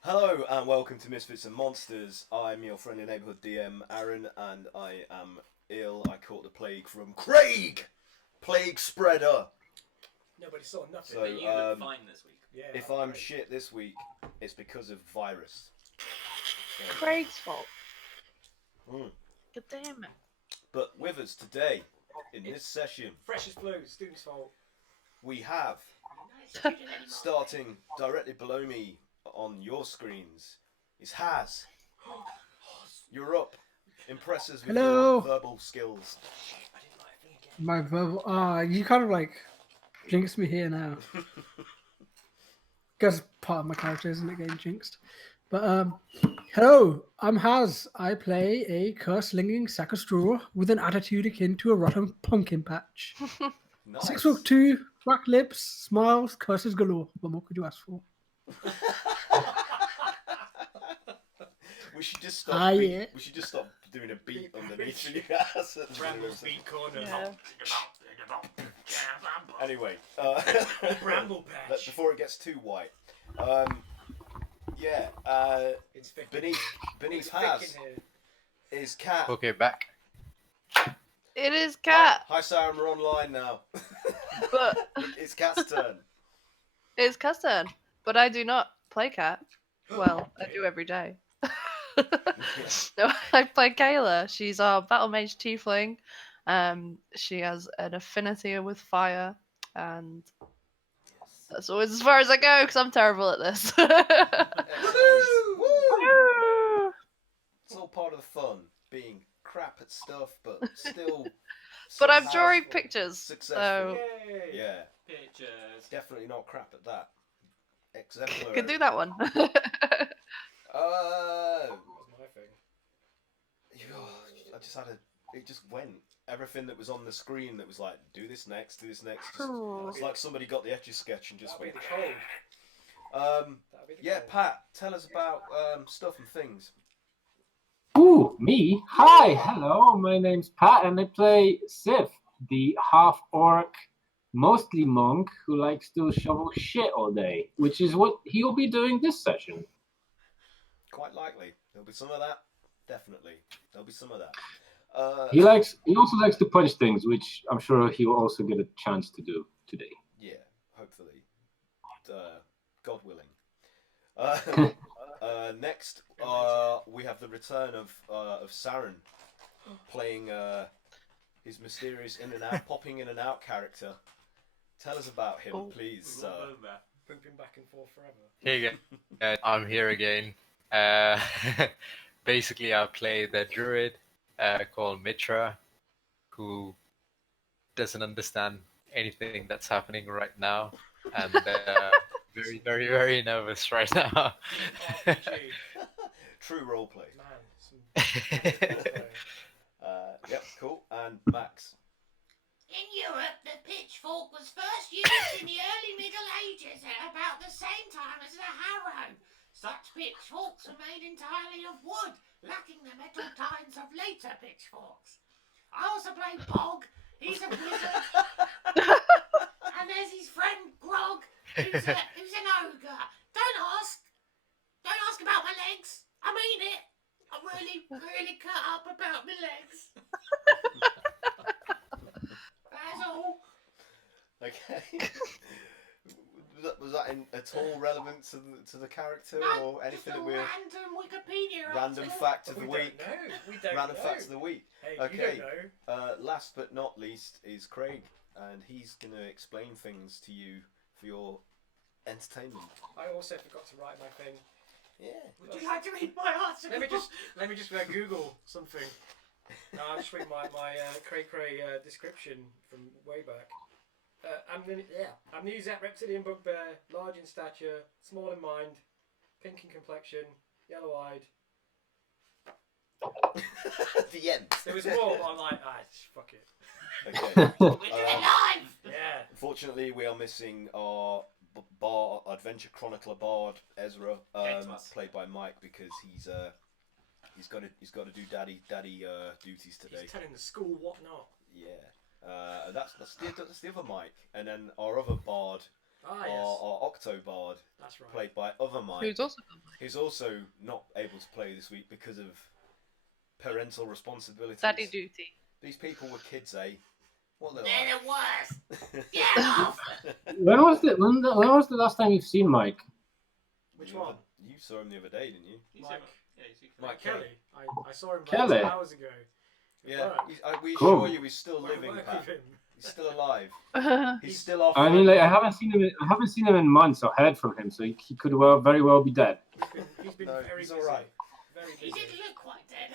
Hello and welcome to Misfits and Monsters. I'm your friendly neighbourhood DM, Aaron, and I am ill. I caught the plague from Craig! Plague spreader! Nobody saw nothing. So, you look fine this week. Yeah, if I'm shit this week, it's because of virus. Craig's fault. Mm. God damn it. But with us today, in this session, fresh as flu, student's fault. we have, starting directly below me on your screens, is Haz. You're up. Impress us with your verbal skills. My verbal, you kind of like jinxed me here now. Because part of my character, isn't it, getting jinxed? But hello, I'm Haz. I play a curse-slinging sack of straw with an attitude akin to a rotten pumpkin patch. Nice. 6'2", black lips, smiles, curses galore. What more could you ask for? We should just stop. Yeah. We should just stop doing a beat underneath you. Brambles beat corner. Yeah. Anyway, Bramble patch. before it gets too white, It's thick. beneath Haz is Cat. Okay, back. It is Cat, Hi, Sarah, we're online now. but It's Cat's turn. it's Cat's turn. But I do not play Cat. Well, I do every day. No, I play Kayla. She's our battle mage tiefling. She has an affinity with fire, and that's always as far as I go because I'm terrible at this. Woo! It's all part of the fun, being crap at stuff, but still. But I'm somehow drawing pictures, successful. so Yay. Yeah, Pictures. definitely not crap at that. Exemplary. could do that one. That was my thing. I just had it just went. Everything that was on the screen that was like, do this next. Just, Oh. it's like somebody got the Etch-a-Sketch and just That'll went. be the code. That'll be the Yeah, code. Pat, tell us about stuff and things. Ooh, me? Hi, hello, my name's Pat and I play Sif, the half-orc, mostly monk who likes to shovel shit all day, which is what he'll be doing this session. Quite likely. There'll be some of that. Definitely. There'll be some of that. He also likes to punch things, which I'm sure he will also get a chance to do today. Yeah, hopefully. God willing. Next, we have the return of Saren playing his mysterious popping in and out character. Tell us about him, please. Pooping back and forth forever. Hey again. I'm here again. Basically, I play the druid called Mitra, who doesn't understand anything that's happening right now, and very, very, very nervous right now. True roleplay. Man, Yep, cool. And Max. In Europe, the pitchfork was first used in the early Middle Ages at about the same time as the harrow. Such pitchforks are made entirely of wood, lacking the metal tines of later pitchforks. I also play Bog. He's a wizard. And there's his friend Grog, who's an ogre. Don't ask about my legs. I mean it. I'm really cut up about my legs. That's all. Okay. Was that at all relevant to the character No, or anything just a that we're random Wikipedia random article. fact of We the don't week? know. We don't Random know. facts of the week. Hey, Okay. you don't know. Last but not least is Craig, and he's gonna explain things to you for your entertainment. I also forgot to write my thing. Yeah. Would you like to read my article? Let me just Google something. No, I'll just read my cray description from way back. Amnesiac reptilian bugbear, large in stature, small in mind, pink in complexion, yellow-eyed. The end. There was more, but I'm like, fuck it. Okay. We're doing it live! Yeah. Unfortunately, we are missing our adventure chronicler bard Ezra, played by Mike, because he's got to do daddy duties today. He's telling the school what not. Yeah. That's the other Mike, and then our other bard, Ah, yes. our Octo bard, That's right. played by other Mike, Who's also who's also not able to play this week because of parental responsibilities. daddy duty. These people were kids, eh? What they're They're like. the worst. Get off! When was the last time you've seen Mike? Which You one? You saw him the other day, didn't you? He's Mike. he's Mike Kelly. I saw him Kelly. 2 hours ago. At Yeah. work. We Cool. assure you, he's still Where I living, work Pat. with him. He's still alive. He's He's still off. I mean, like I haven't seen him in months or heard from him, so he could very well be dead. He's been No, very he's busy. alright. Very He busy. did look quite dead.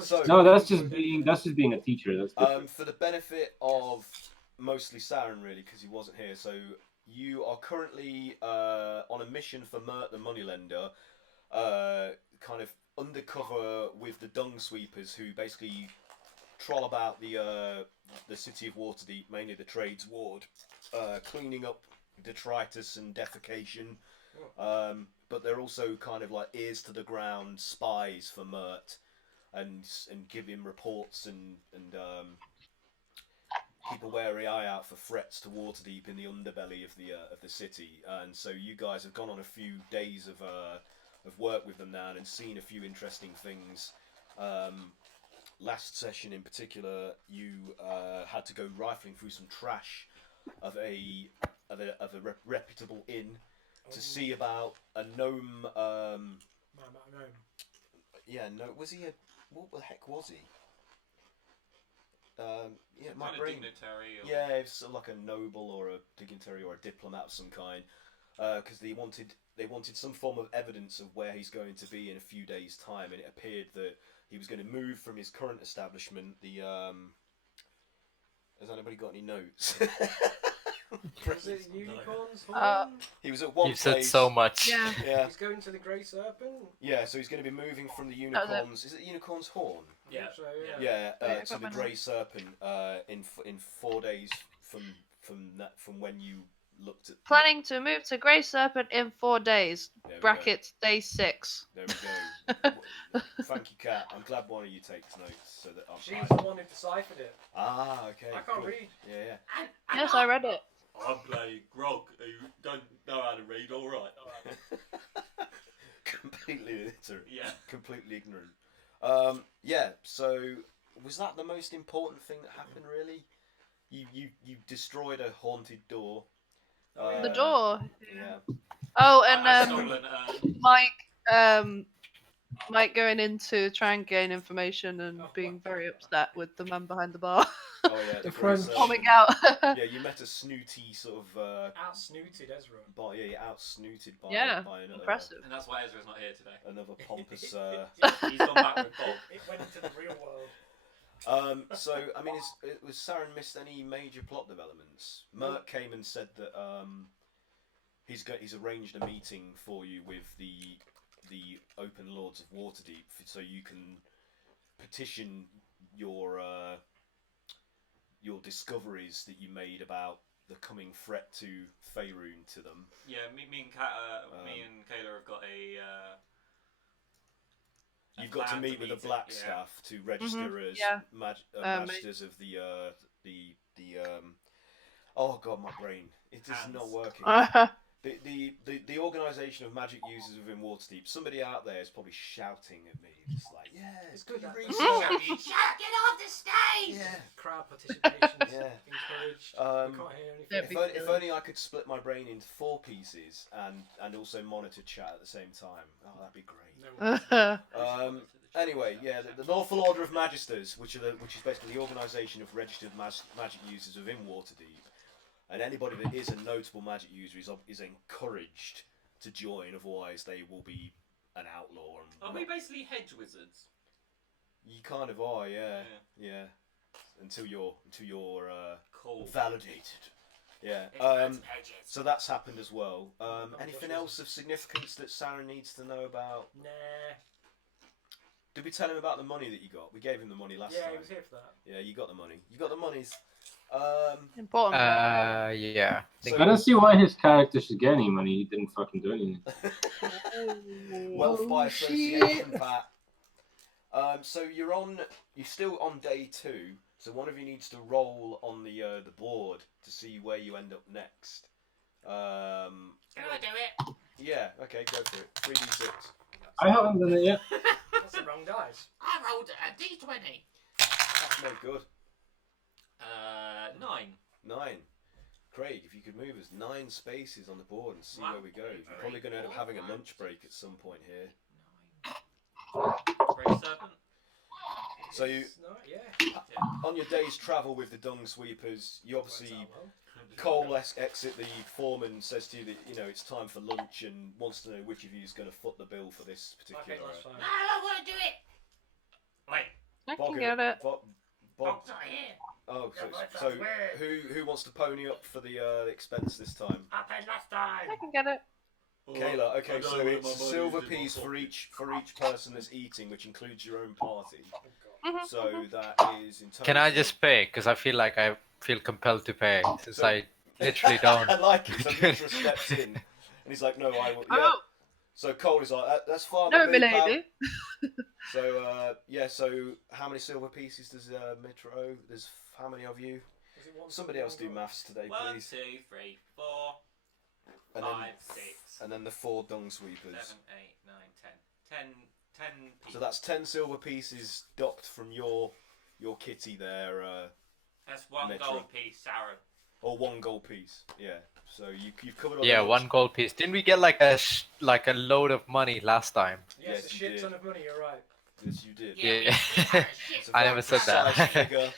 So- No, that's just being a teacher. That's different. For the benefit of mostly Saren, really, because he wasn't here. So you are currently on a mission for Mert the Moneylender, kind of undercover with the dung sweepers, who basically troll about the city of Waterdeep, mainly the trades ward, cleaning up detritus and defecation. But they're also kind of like ears to the ground spies for Mert, and give him reports and keep a wary eye out for threats to Waterdeep in the underbelly of the city. And so you guys have gone on a few days of work with them now and seen a few interesting things. Last session in particular, you had to go rifling through some trash of a reputable inn to see about a gnome. No. Yeah, no, was he a? What the heck was he? Yeah, my kind of brain. dignitary. Or... Yeah, it's sort of like a noble or a dignitary or a diplomat of some kind, because they wanted some form of evidence of where he's going to be in a few days' time, and it appeared that he was going to move from his current establishment. Has anybody got any notes? Was it unicorns? He was at one You've place. said so much. yeah. Yeah, He's going to the Grey Serpent. yeah. So he's going to be moving from the That was it. unicorns. Is it unicorn's horn? I think so, yeah. Yeah, Yeah, I to got the my Grey Serpent. In 4 days from when you looked at. Planning to move to Grey Serpent in 4 days. There we go. Brackets day 6. There we go. Thank you, Kat. I'm glad one of you takes notes so that I'm. She's the one who deciphered it. Ah, okay. I can't good. read. Yeah, yeah. Yes, I read it. I play Grog, who don't know how to read. All right. Completely illiterate. Yeah. Completely ignorant. Yeah. So was that the most important thing that happened? Really? You destroyed a haunted door. The door. Yeah. Oh, I and stolen, Mike going in to try and gain information and being very upset with the man behind the bar. Oh yeah. The Grey front. Serpent. Bombing out. Yeah, you met a snooty sort of. Out-snooted Ezra. Yeah, you're out-snooted by. Yeah, by another, impressive. and that's why Ezra's not here today. Another pompous. He's gone back with Bob. It went into the real world. So I mean, was Saren missed any major plot developments? Mert came and said that he's arranged a meeting for you with the Open Lords of Waterdeep, so you can petition your discoveries that you made about the coming threat to Faerun to them. Yeah, me and Kayla have got you've got to plan meet with the it, black yeah. staff to register as yeah. magisters of the oh god, my brain, it is not Hands. working. The organisation of magic users within Waterdeep. Somebody out there is probably shouting at me, just like, yeah, It's good that- research. Shut! Get off the stage! Yeah. Crowd participation is Yeah. encouraged. Um, We can't hear anything. Don't be If silly. only I could split my brain into 4 pieces and also monitor chat at the same time. Oh, that'd be great. No one- Anyway, yeah, the Lawful Order of Magisters, which is basically the organisation of registered magic users within Waterdeep, and anybody that is a notable magic user is encouraged to join. Otherwise, they will be an outlaw. Are we basically hedge wizards? You kind of are, yeah. Until you're Cool. validated. Yeah. So that's happened as well. Anything else of significance that Sarah needs to know about? Nah. Did we tell him about the money that you got? We gave him the money last Yeah, time. he was here for that. Yeah, you got the money. You got the monies. Important. Yeah. So- I don't see why his character should get any money. He didn't fucking do anything. Wealth by association, Pat. So you're still on day 2. So one of you needs to roll on the board to see where you end up next. Can I do it? Yeah. Okay, go for it. 3d6. I haven't done it yet. That's the wrong dice. I rolled a d20. That's no good. 9. 9. Craig, if you could move us 9 spaces on the board and see Wow. where we go. You're probably going to end up having a lunch break at some point here. 9. Grey serpent. So you, It's not, yeah. on your day's travel with the dung sweepers, you Works obviously out well. Cole exit the foreman, says to you that it's time for lunch and wants to know which of you is going to foot the bill for this I particular. think last time. No, I want to do it. Wait, I Bog- can get it. Bob. Bog's not here. Oh, Yeah, but so that's weird. who wants to pony up for the expense this time? I paid last time. I can get it. Kayla. I Okay, don't so know where it's my a money silver is in my piece for pocket. each person that's eating, which includes your own party. Oh, God. So that is in total. Can I just pay? Because I feel like I feel compelled to pay since I literally don't. I like it. So Mitra steps in, and he's like, "No, I will." Yeah. Oh, So Cole is like, "That's fine." no, with me, pal." milady. So yeah. So how many silver pieces does Mitra owe? There's how many of you? Was it one Somebody else do single maths today, 1, please. 2, 3, 4, And 5, then 6, and then the 4 dung 7, sweepers. 8, 9, 10. 10 So that's 10 silver pieces docked from your kitty there, That's 1 Metro. gold piece, Sarah. or 1 gold piece. Yeah. So you've covered all. Yeah, those. 1 gold piece. Didn't we get like a load of money last time? Yes, Yes, a you shit did. ton of money, you're right. Yes, you did. Yeah. It's a I very never said that. precise figure.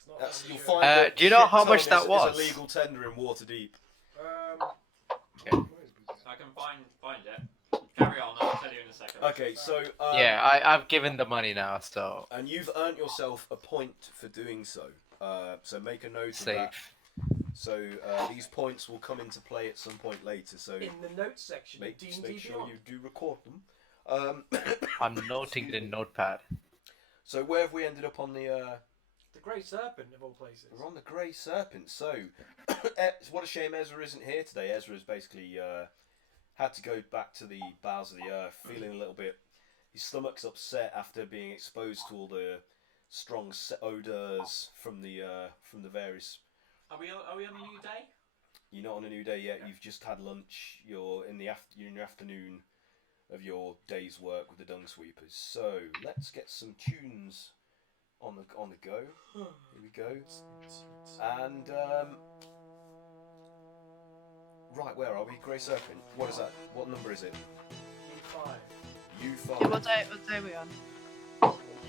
It's not That's, funny, you'll sure. find that do you know shit how much ton that is was? a legal tender in Waterdeep. Okay. So I can find it. Carry on, I'll tell you in a second. Okay, so Yeah, I've given the money now, so and you've earned yourself a point for doing so. So make a note of that. safe. So these points will come into play at some point later. So In the notes section, make, D&D just make sure Beyond. you do record them. I'm noting it in Notepad. So where have we ended up on the? The Grey Serpent, of all places. We're on the Grey Serpent. So what a shame Ezra isn't here today. Ezra's basically had to go back to the bowels of the earth, feeling a little bit. His stomach's upset after being exposed to all the strong odours from the various. Are we on a new day? You're not on a new day yet. You've just had lunch. You're in you're in your afternoon of your day's work with the dung sweepers. So let's get some tunes on the go. Here we go. And right, where are we? Grey Serpent. What is that? What number is it? E5. U5. What day are we on?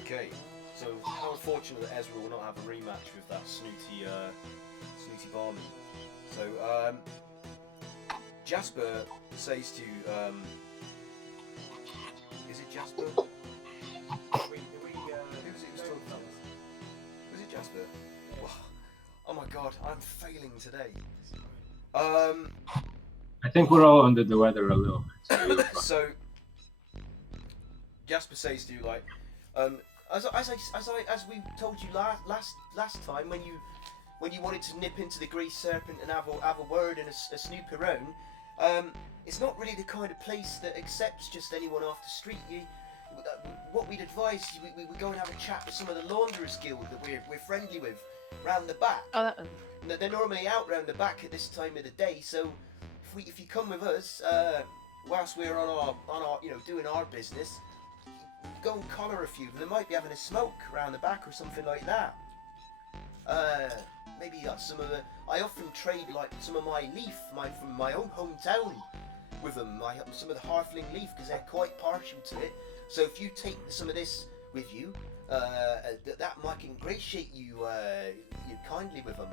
Okay. So how unfortunate that Ezra will not have a rematch with that snooty barman. So Jasper says to you, is it Jasper? We, Who was it was talking about? Was it Jasper? Oh my god, I'm failing today. I think we're all under the weather a little bit. So Jasper says to you like, as we told you last time when you wanted to nip into the Grey Serpent and have a word and a snoop your own, it's not really the kind of place that accepts just anyone off the street. what we'd advise is we go and have a chat with some of the Launderers Guild that we're friendly with round the back. Oh, that. They're normally out round the back at this time of the day, so if you come with us, whilst we're on our doing our business, go and collar a few. They might be having a smoke round the back or something like that. Maybe some of the. I often trade like some of my leaf, from my own hometown, with them. Some of the halfling leaf because they're quite partial to it. So if you take some of this with you, that might ingratiate you kindly with them.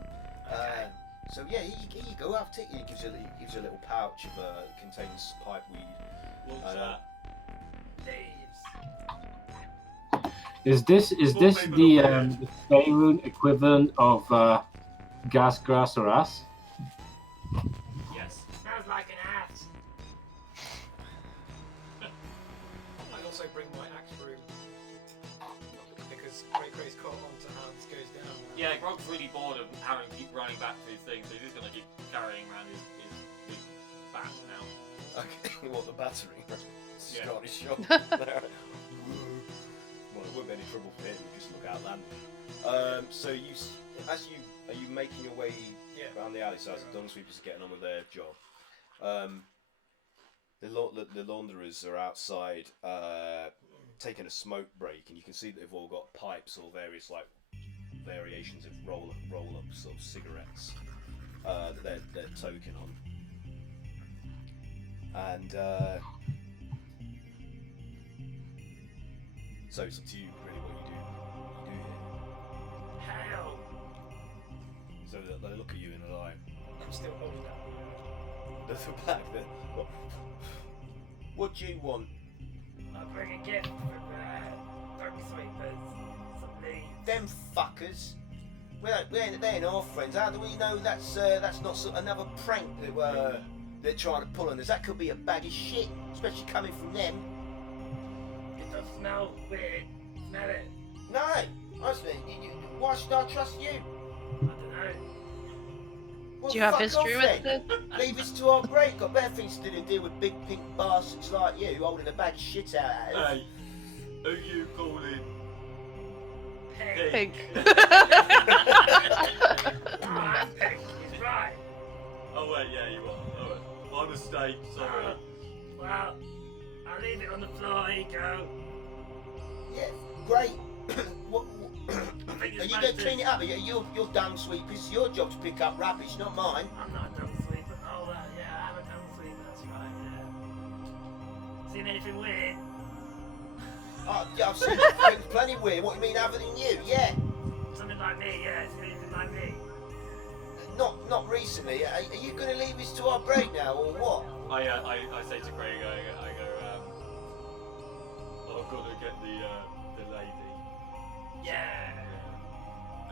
Okay. So yeah, here you go. Have take. It gives you a little pouch of contains pipe weed. What's that? Is this the Faerun equivalent of gas, grass, or ass? Yes. Smells like an ass. I also bring my axe broom because Cray-Cray's caught onto hands goes down. Yeah, Grog's really bored of having to keep running back to his thing, so he's just gonna keep carrying around his bat now. Okay, what the battery? Yeah. Scottish shop. Well, it wouldn't be any trouble for him. You just look outlandish. So are you making your way around the alley? So as the dung sweepers are getting on with their job, the launderers are outside taking a smoke break, and you can see that they've all got pipes or various like variations of roll up sort of cigarettes that they're toking on, and so it's up to you really what you do here. Hell. So they look at you and they're like, I'm still holding that. they're back there. What do you want? I bring a gift for dung sweepers. Some leaves. Them fuckers. They ain't our friends. How do we know that's not another prank that they're trying to pull on us? That could be a bag of shit, especially coming from them. It does smell weird. Smell it. No, honestly, why should I trust you? I don't know. Well, Do you have fuck history off with then. it? Leave us to our break. Got better things to do than deal with big pink bastards like you holding a bag of shit out at us. Hey, who you calling? Pig. Pink. Oh, I'm pink. He's right. Oh wait, yeah, you are. Oh, wait. My mistake. Sorry. Well, I'll leave it on the floor. Here you go. Yeah, great. What, I think are it's you going to clean it up? You're dung sweepers. It's your job to pick up rubbish, not mine. I'm not a dung sweeper. Oh, yeah, I'm a dung sweeper. That's right, yeah. Seen anything weird? Yeah, I've seen things plenty weird. What do you mean other than you? Yeah. Something like me, yeah. Seen anything like me? Not recently. Are you going to leave us to our break now, or what? I say to Craig, I go, I've got to get the lady. Yeah.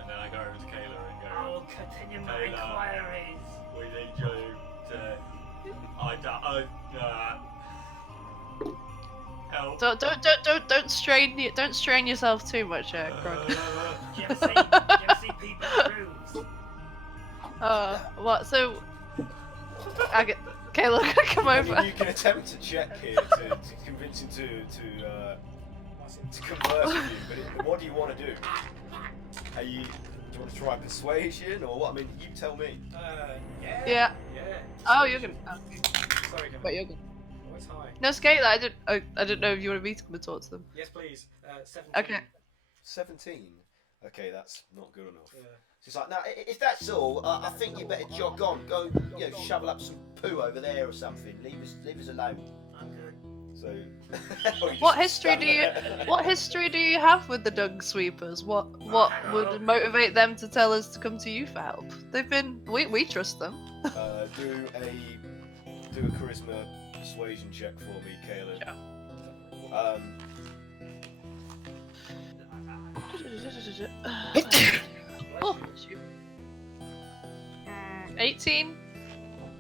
And then I go over to Kayla and go, I'll continue my Taylor. inquiries. we need you to, help. Don't strain yourself too much, Grog. Do you ever see people in rooms? What? So, Kayla, come I mean, over. you can attempt to check here to convince him to converse with you, but what do you want to do? Do you want to try persuasion or what? I mean, you tell me. Yeah. Yeah. Yeah. Oh, you're gonna. Okay. Sorry, Kevin. Wait, you're gonna. Oh, it's high. No, Kayla, I didn't know if you wanted me to come and talk to them. Yes, please. 17. Okay. 17. Okay, that's not good enough. Yeah. She's like, now, if that's all, I think you better jog on. Go, shovel up some poo over there or something. Leave us alone. I'm good. So. What history do you have with the dung sweepers? What would motivate them to tell us to come to you for help? We trust them. Do a charisma persuasion check for me, Kayla. Oh, shoot. 18.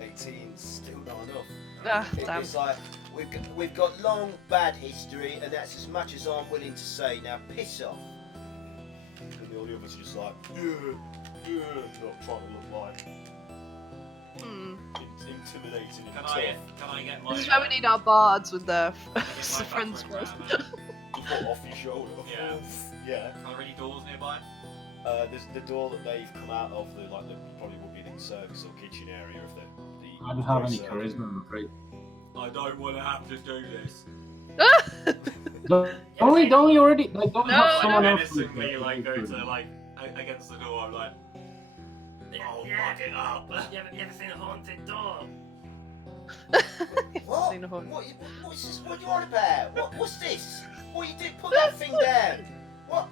18, still not enough. Ah, damn. It's like we've got long bad history, and that's as much as I'm willing to say. Now piss off. And all the others are just like, not trying to look like intimidating and Can tough. I get my? This is where we need our bards with their Can I get my friends. background foot off your shoulder. Yeah. Yeah. Are there any doors nearby? There's the door that they've come out of. The probably would be the service or kitchen area of the. I don't have any grocery. charisma, I'm afraid. I don't want to have to do this. Don't we already like don't we No, have someone I else? innocently like go to like against the door. I'm like, oh, fuck it up. You ever seen a haunted door? What? Seen a horn. What's this? What are you on about? What's this? What you do? Put that thing down. What?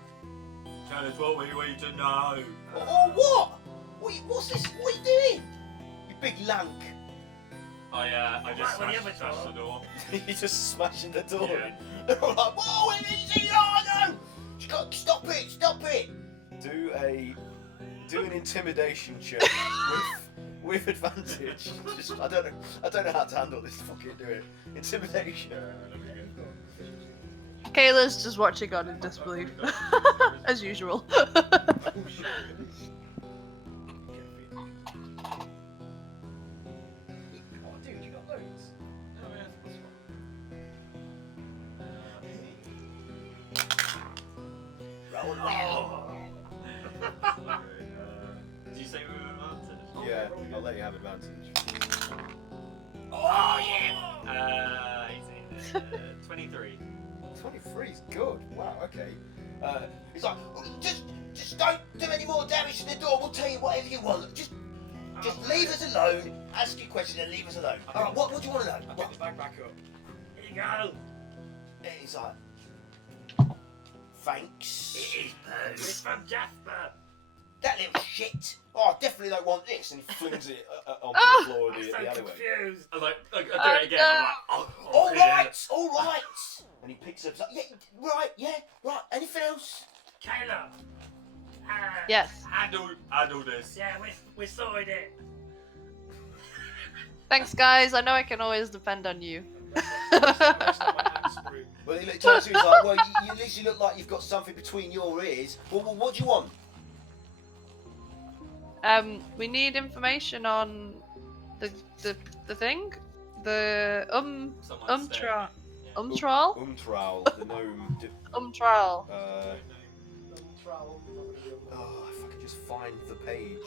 Tell us what we need to know. What? What's this? What are you doing? You big lunk. I just Right, well, smashed the door. You're just smashing the door Yeah. in. They're all like, whoa, what is it? Oh no! Stop it! Do an intimidation check with advantage. Just, I don't know how to handle this. Fucking do it. Intimidation. Kayla's just watching on in disbelief, as usual. Oh, dude, you got loads. Roll well. Did you say we were advantage? Yeah, I'll let you have advantage. Oh yeah! 18. 23. 23 is good. Wow. Okay. He's like, just don't do any more damage to the door. We'll tell you whatever you want. Just leave us alone. Ask your question and leave us alone. All right. What do you want to know? I picked the bag back up. Here you go. He's like, thanks. It is poo. It's from Jasper. That little shit. Oh, I definitely don't want this. And he flings it onto the floor of I'm the so alleyway. confused. I was like, I do it again. I'm like, oh, All yeah. right. And he picks up. He's like, yeah, right. Anything else? Kayla. Yes. Handle this. Yeah, we sorted it. Thanks, guys. I know I can always depend on you. Well, he turns to you, he's like, well, you at least you look like you've got something between your ears. Well, what do you want? We need information on the thing, the Someone's trial, Yeah. Umtral, the gnome. trial. Oh, if I could just find the page.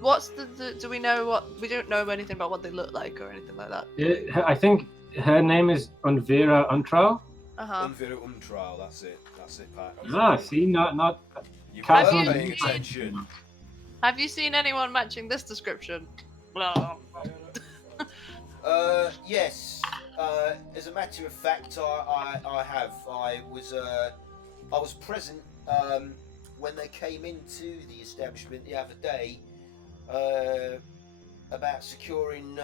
What's the? Do we know what? We don't know anything about what they look like or anything like that. I think her name is Unvera Untral. Unvira Umtral, that's it, Pat. Ah, see, not. You Have weren't you- paying attention. Have you seen anyone matching this description? Blah. Yes. As a matter of fact, I have. I was present when they came into the establishment the other day about securing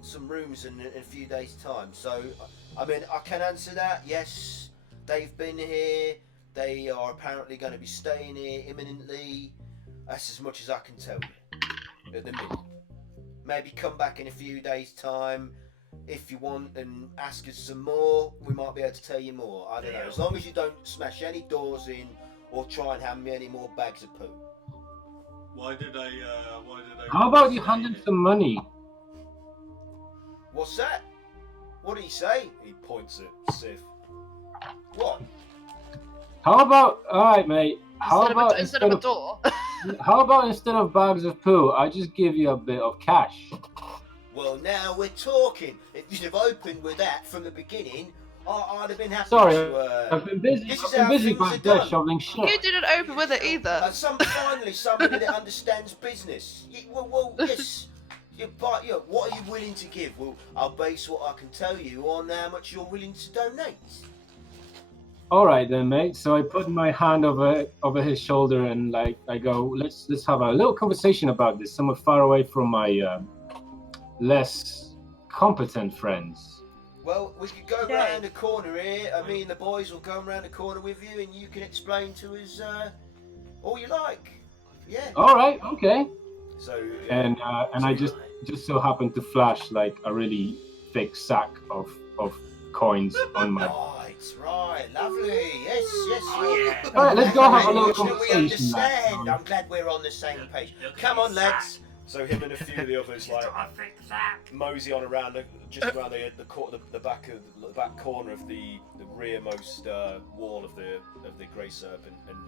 some rooms in a few days' time. So, I mean, I can answer that. Yes, they've been here. They are apparently going to be staying here imminently. That's as much as I can tell you at the minute. Maybe come back in a few days' time if you want and ask us some more. We might be able to tell you more. I don't know. As long as you don't smash any doors in or try and hand me any more bags of poo. Why did they? How about you hand him some money? What's that? What did he say? He points at Sif. What? How about, alright, mate. How about Instead of a door. how about instead of bags of poo, I just give you a bit of cash? Well, now we're talking. If you'd have opened with that from the beginning, I'd have been happy Sorry, to. I've been busy. This I've is been how busy things are back there done. shoveling You shit. didn't open with it either. Finally, somebody that understands business. Well, yes. But what are you willing to give? Well, I'll base what I can tell you on how much you're willing to donate. All right then, mate. So I put my hand over his shoulder and I go, let's have a little conversation about this. Somewhere far away from my less competent friends. Well, we could go round the corner here. Me and the boys will go round the corner with you, and you can explain to us all you like. Yeah. All right, okay. So. And I just so happened to flash like a really thick sack of coins on my. Right, lovely. Yes. Oh, yeah. All right, let's go have a little We conversation. understand. lads. I'm glad we're on the same page. Come on, lads. So him and a few of the others like I fix that. mosey on around just around the back corner of the rearmost wall of the Grey Serpent, and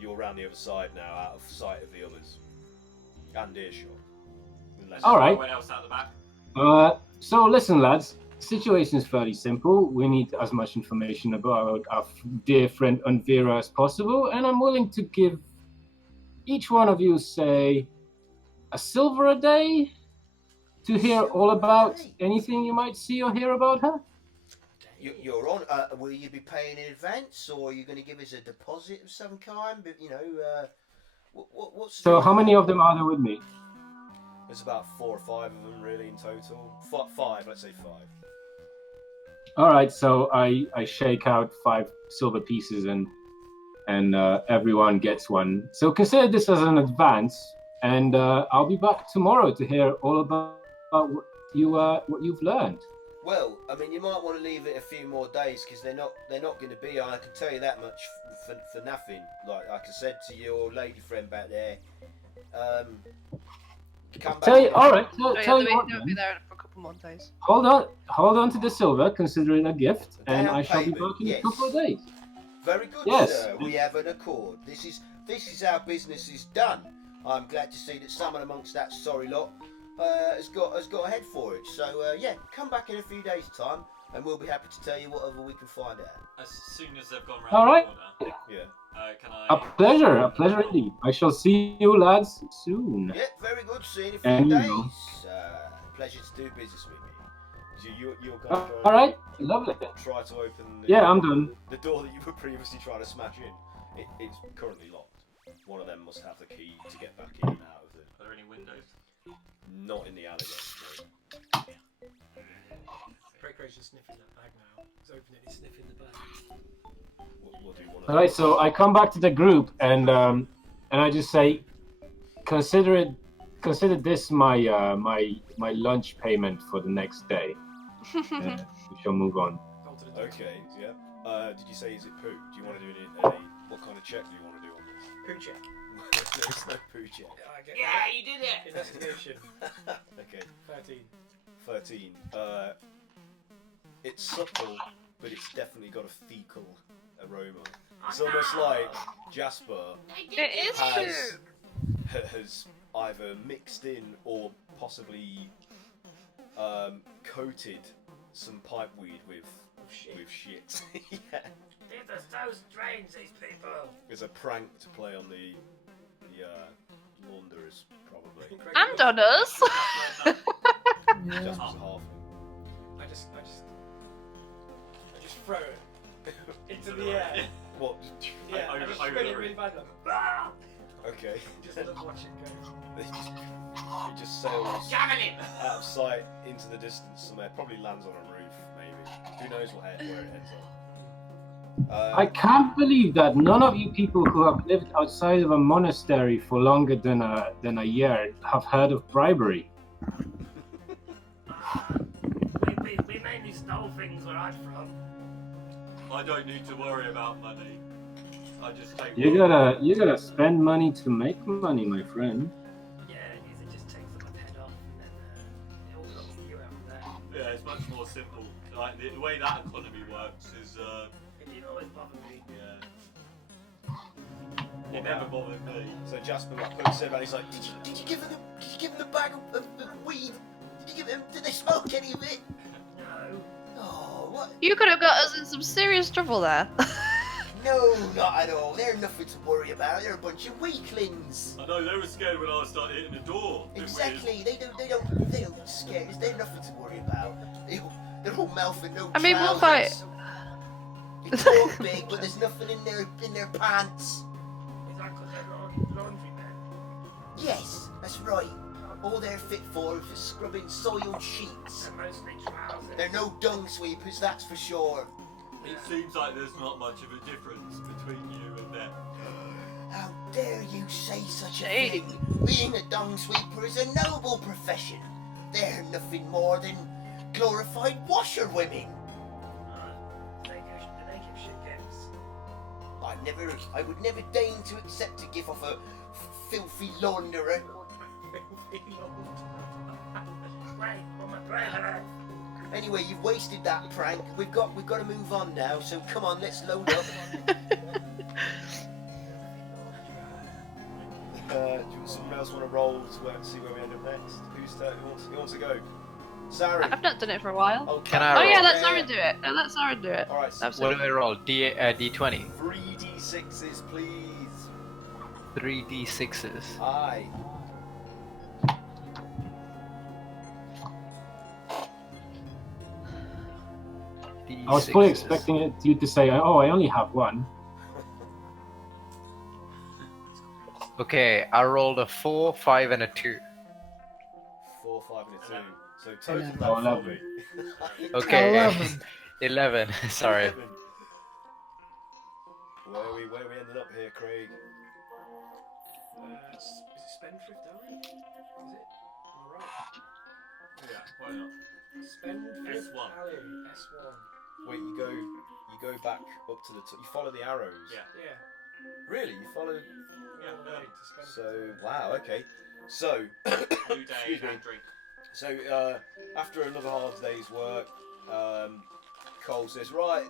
you're around the other side now, out of sight of the others and earshot. All right. Everyone else out the back. So listen, lads. The situation is fairly simple. We need as much information about our dear friend Unvira as possible, and I'm willing to give each one of you, say, a silver a day to hear all about anything you might see or hear about her. You're on. Will you be paying in advance, or are you going to give us a deposit of some kind? But you know, what's So how many of them are there with me? There's about 4 or 5 of them really in total. 5, let's say 5. All right, so I shake out 5 silver pieces and everyone gets one. So consider this as an advance, and I'll be back tomorrow to hear all about what you've learned. Well, I mean, you might want to leave it a few more days because they're not going to be. I can tell you that much for nothing. Like I said to your lady friend back there. Come back. All right. So Tell yeah, you what, they'll then. be there for a couple more days. Hold on to the silver, consider it a gift, and Down I shall be payment, back in yes. a couple of days. Very good, Yes. sir. We have an accord. This is how business is done. I'm glad to see that someone amongst that sorry lot has got a head for it. So yeah, come back in a few days' time, and we'll be happy to tell you whatever we can find out. As soon as they've gone round All right. the corner, Yeah. can I... A pleasure indeed. I shall see you lads soon. Yeah, very good. See you in a And few you days. know. Pleasure to do business with you. So you're going to All right, lovely. try to open the, Yeah, I'm done. the door that you were previously trying to smash in. It's currently locked. One of them must have the key to get back in and out of it. Are there any windows? Not in the alley yet. No. Craig's just sniffing that bag now. He's opening it, he's sniffing the bag. We'll do one of All right, so I come back to the group and I just say, consider this my my lunch payment for the next day. We shall move on. Okay, yeah. Did you say is it poo? Do you want to do what kind of check do you want to do on this? Poo check. There's no poo check. Yeah, you did it. Investigation. Okay, 13. 13. It's subtle, but it's definitely got a fecal aroma. It's almost like Jasper It is true. has either mixed in or possibly coated some pipeweed with shit. Yeah. These are so strange, these people. It's a prank to play on the Launderers, probably. And on us. Yeah. Jasper's half. I just throw it into the air. What? Yeah, I just spin it really bad. Like, Okay. just let them watch it go. It just sails Javelin. out of sight into the distance somewhere. Probably lands on a roof, maybe. Who knows where it ends up. I can't believe that none of you people who have lived outside of a monastery for longer than a year have heard of bribery. We mainly stole things where I'm from. I don't need to worry about money. I just take... You gotta spend money to make money, my friend. Yeah, it usually just takes someone's head off and then it all comes to you out there. Yeah, it's much more simple. Like, the way that economy works is... It didn't always bother me. yeah. It never bothered me. So Jasper looks at him and he's like, did you give him the bag of weed? Did they smoke any of it? No. Oh, what? You could have got us in some serious trouble there. No, not at all. They're nothing to worry about. They're a bunch of weaklings. I know, they were scared when I started hitting the door. Exactly. They don't scare us. They're nothing to worry about. They're all mouthing no I mean, we'll fight. trousers. They talk big, but there's nothing in their pants. Is that because they're laundry men? Yes, that's right. All they're fit for is scrubbing soiled sheets. They're mostly trousers. They're no dung sweepers, that's for sure. It seems like there's not much of a difference between you and them. How dare you say such a Hey. thing? Being a dung sweeper is a noble profession. They're nothing more than glorified washerwomen. They give shit gifts. I would never deign to accept a gift off a filthy launderer. Right, on my brother. Anyway, you've wasted that prank. We've got to move on now. So come on, let's load up. Someone else want to roll to see where we end up next? Who wants to go? Sari. I've not done it for a while. Oh, Can I Oh yeah, roll? let Sarah do it. No, let Sarah do it. All right. So What Absolutely. do I roll? D20. 3d6s, please. 3d6s. Aye. I was fully D6s. expecting you to say, "Oh, I only have one." Okay, I rolled a 4, 5, and a 2. 4, 5, and a 2. So total 11. that Oh, for 11. me. Okay. 11. 11. Sorry. 11. Where we ended up here, Craig? Is it Spendthrift Alley? Is it? Am I right? Yeah, why not? Spendthrift S1. Alley, S1. Wait, you go back up to the top. You follow the arrows. Yeah. Yeah. Really? You follow? Yeah, All the way to Spendthrift So Alley. wow. Okay. So. New day Excuse me. and drink. So after another half day's work, Cole says, "Right,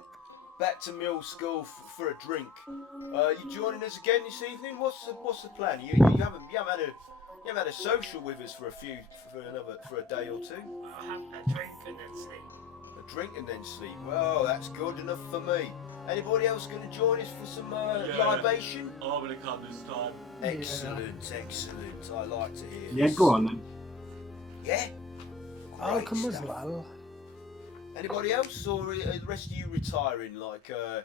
back to mill school for a drink. You joining us again this evening? What's the plan? You haven't had a social with us for a day or two. I'll have a drink and then sleep. A drink and then sleep. Well, that's good enough for me. Anybody else going to join us for some libation? I'm gonna come this time. Excellent, excellent. I like to hear. Yeah, this. go on then. Yeah. I'll Great come as stuff. well. Anybody else, or are the rest of you retiring? Like, Kayla,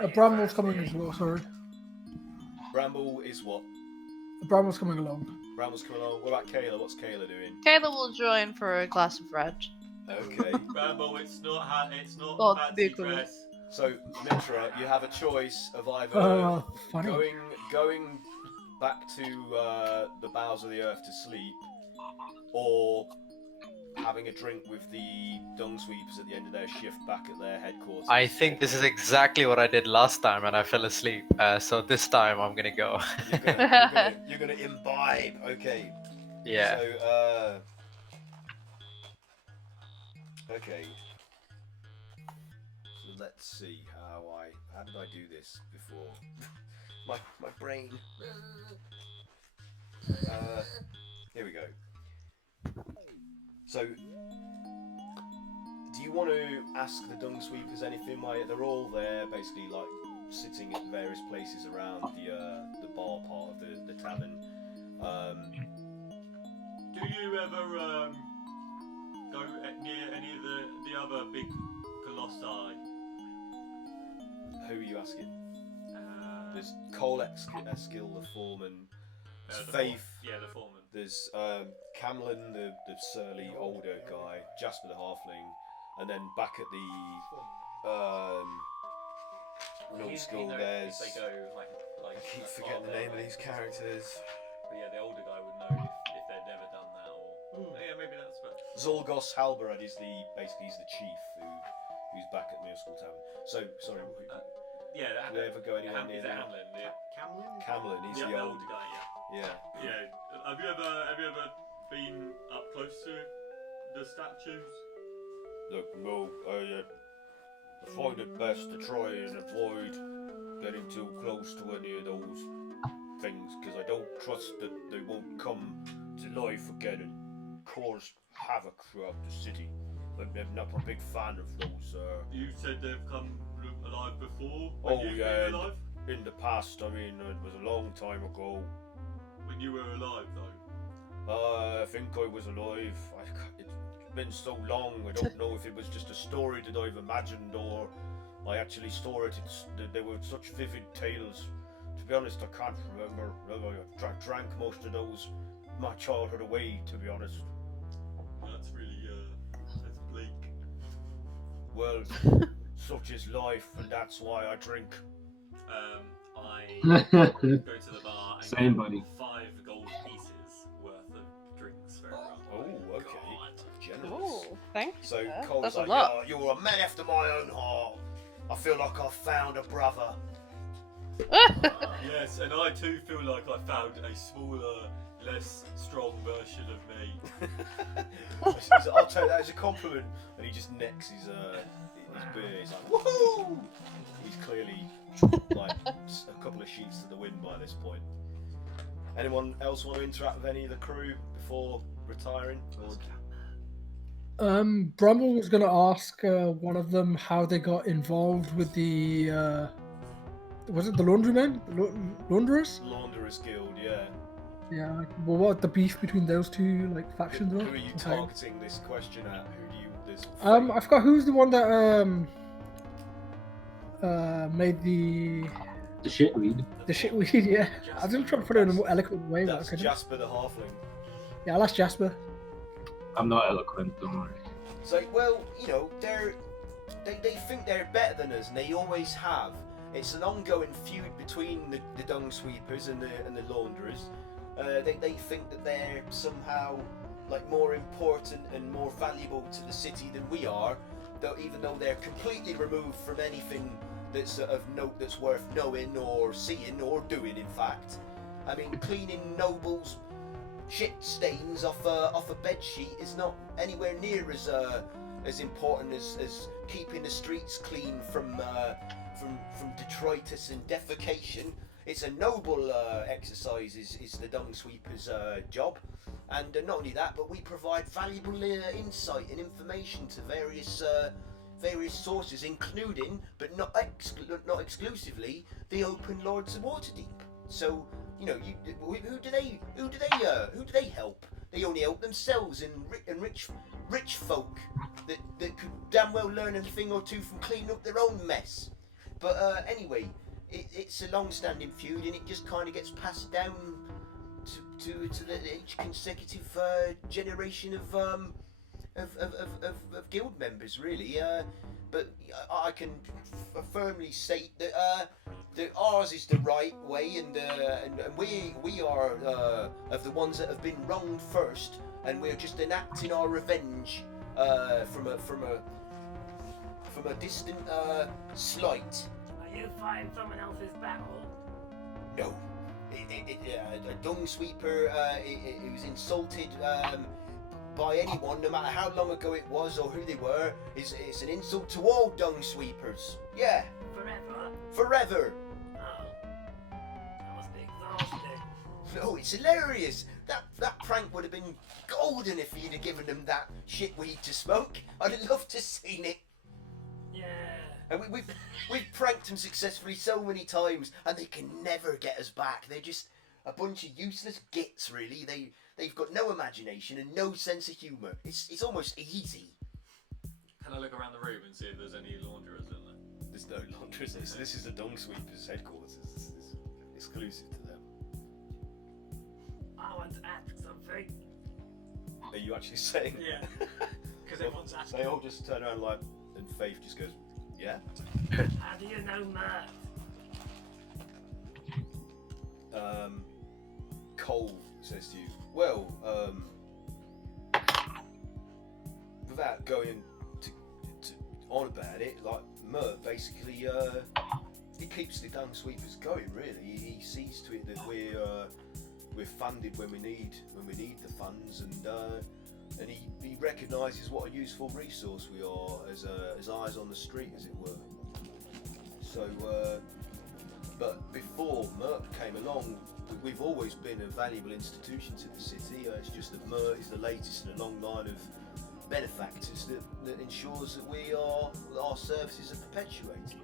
are you Bramwell's first, coming dear? as well, sorry. Bramble is what? Bramwell's coming along. Bramble's coming along. What about Kayla? What's Kayla doing? Kayla will join for a glass of red. Okay. Rambo, it's not Oh, fancy vehicle. dress. So, Mitra, you have a choice of either Oh, funny. going back to the bowels of the earth to sleep, or having a drink with the dung sweepers at the end of their shift back at their headquarters. I think this is exactly what I did last time and I fell asleep. So this time I'm gonna go. You're gonna imbibe. Okay. Yeah. So, okay. So let's see how did I do this before? my brain. Here we go. So, do you want to ask the dung sweepers anything? They're all there, basically, like sitting at various places around the bar part of the tavern. Do you ever go near any of the other big colossi? Who are you asking? There's Cole Eskill, the foreman. There's Faith. The foreman. There's Camlin, the surly older guy. Jasper the halfling, and then back at the middle school. There's. If they go like I keep forgetting the name of these characters. But yeah, the older guy would know if they'd never done that, or yeah, maybe that's. But Zolgos Halberad is he's the chief who's back at middle school tavern. So sorry. yeah, Do they ever go anywhere near is it them? Hamlin? Yeah. Camlin, he's Yeah, the the old. older guy. Yeah. Yeah. Yeah. Have you ever been up close to the statues? Look, no, I find it best to try and avoid getting too close to any of those things, because I don't trust that they won't come to life again and cause havoc throughout the city. I'm not a big fan of those. You said they've come alive before. Oh, When you've yeah. been alive? In the past, I mean, it was a long time ago. When you were alive, though. I think I was alive. It's been so long, I don't know if it was just a story that I've imagined or I actually saw it. They were such vivid tales. To be honest, I can't remember. I drank most of those my childhood away, to be honest. That's really, that's bleak. Well, such is life, and that's why I drink. I go to the bar and Same, get buddy. 5 gold pieces worth of drinks for everyone. Oh, okay. Generous. Ooh, thank you. So sir. Cole's That's a like, lot. "Oh, you're a man after my own heart. I feel like I've found a brother." Yes, and I too feel like I found a smaller, less strong version of me. I'll take that as a compliment. And he just necks his beer. He's like, woohoo! He's clearly like a couple of sheets to the wind by this point. Anyone else want to interact with any of the crew before retiring? Bramble was going to ask one of them how they got involved with the was it the laundrymen, launderers? Launderers Guild, yeah. Yeah. Like, well, what the beef between those two like factions were? Who are you targeting this question at? Who do you? This I forgot who's the one that made the shitweed. The shitweed, yeah. I was just trying to put it in a more eloquent way. But I That's couldn't. Jasper the Halfling. Yeah, I'll ask Jasper. I'm not eloquent, don't worry. It's like, well, you know, they think they're better than us, and they always have. It's an ongoing feud between the dung sweepers and the launderers. They think that they're somehow like more important and more valuable to the city than we are, though even though they're completely removed from anything that's of note that's worth knowing or seeing or doing. In fact, I mean, cleaning nobles' shit stains off a bed sheet is not anywhere near as important as keeping the streets clean from detritus and defecation. It's a noble exercise. Is the dung sweeper's job, and not only that, but we provide valuable insight and information to various sources, including but not exclusively the Open Lords of Waterdeep. So you know, who do they help? They only help themselves and rich folk that could damn well learn a thing or two from cleaning up their own mess. But anyway, it's a long-standing feud, and it just kind of gets passed down to each consecutive generation of guild members, really. But I can firmly state that ours is the right way, and we are of the ones that have been wronged first, and we're just enacting our revenge from a distant slight. Are you fighting someone else's battle? No. A dung sweeper it was insulted by anyone, no matter how long ago it was or who they were. It's an insult to all dung sweepers. Yeah. Forever. Oh. That must be exhausting. No, it's hilarious. That prank would have been golden if you'd have given them that shit weed to smoke. I'd have loved to seen it. Yeah. And we've pranked them successfully so many times, and they can never get us back. They're just a bunch of useless gits, really. They've got no imagination and no sense of humour. It's almost easy. Can I look around the room and see if there's any launderers in there? There's no launderers. This is the dung sweepers' headquarters. It's exclusive to them. I want to ask something. Are you actually saying? Yeah. Because everyone's asking. They all just turn around like, and Faith just goes, yeah. How do you know Mert? Cole says to you, well, without going to on about it, like Mert basically he keeps the dung sweepers going. Really, he sees to it that we're funded when we need the funds, and he recognises what a useful resource we are as eyes on the street, as it were. So, but before Mert came along, we've always been a valuable institution to the city. It's just that Mert is the latest in a long line of benefactors that ensures that our services are perpetuated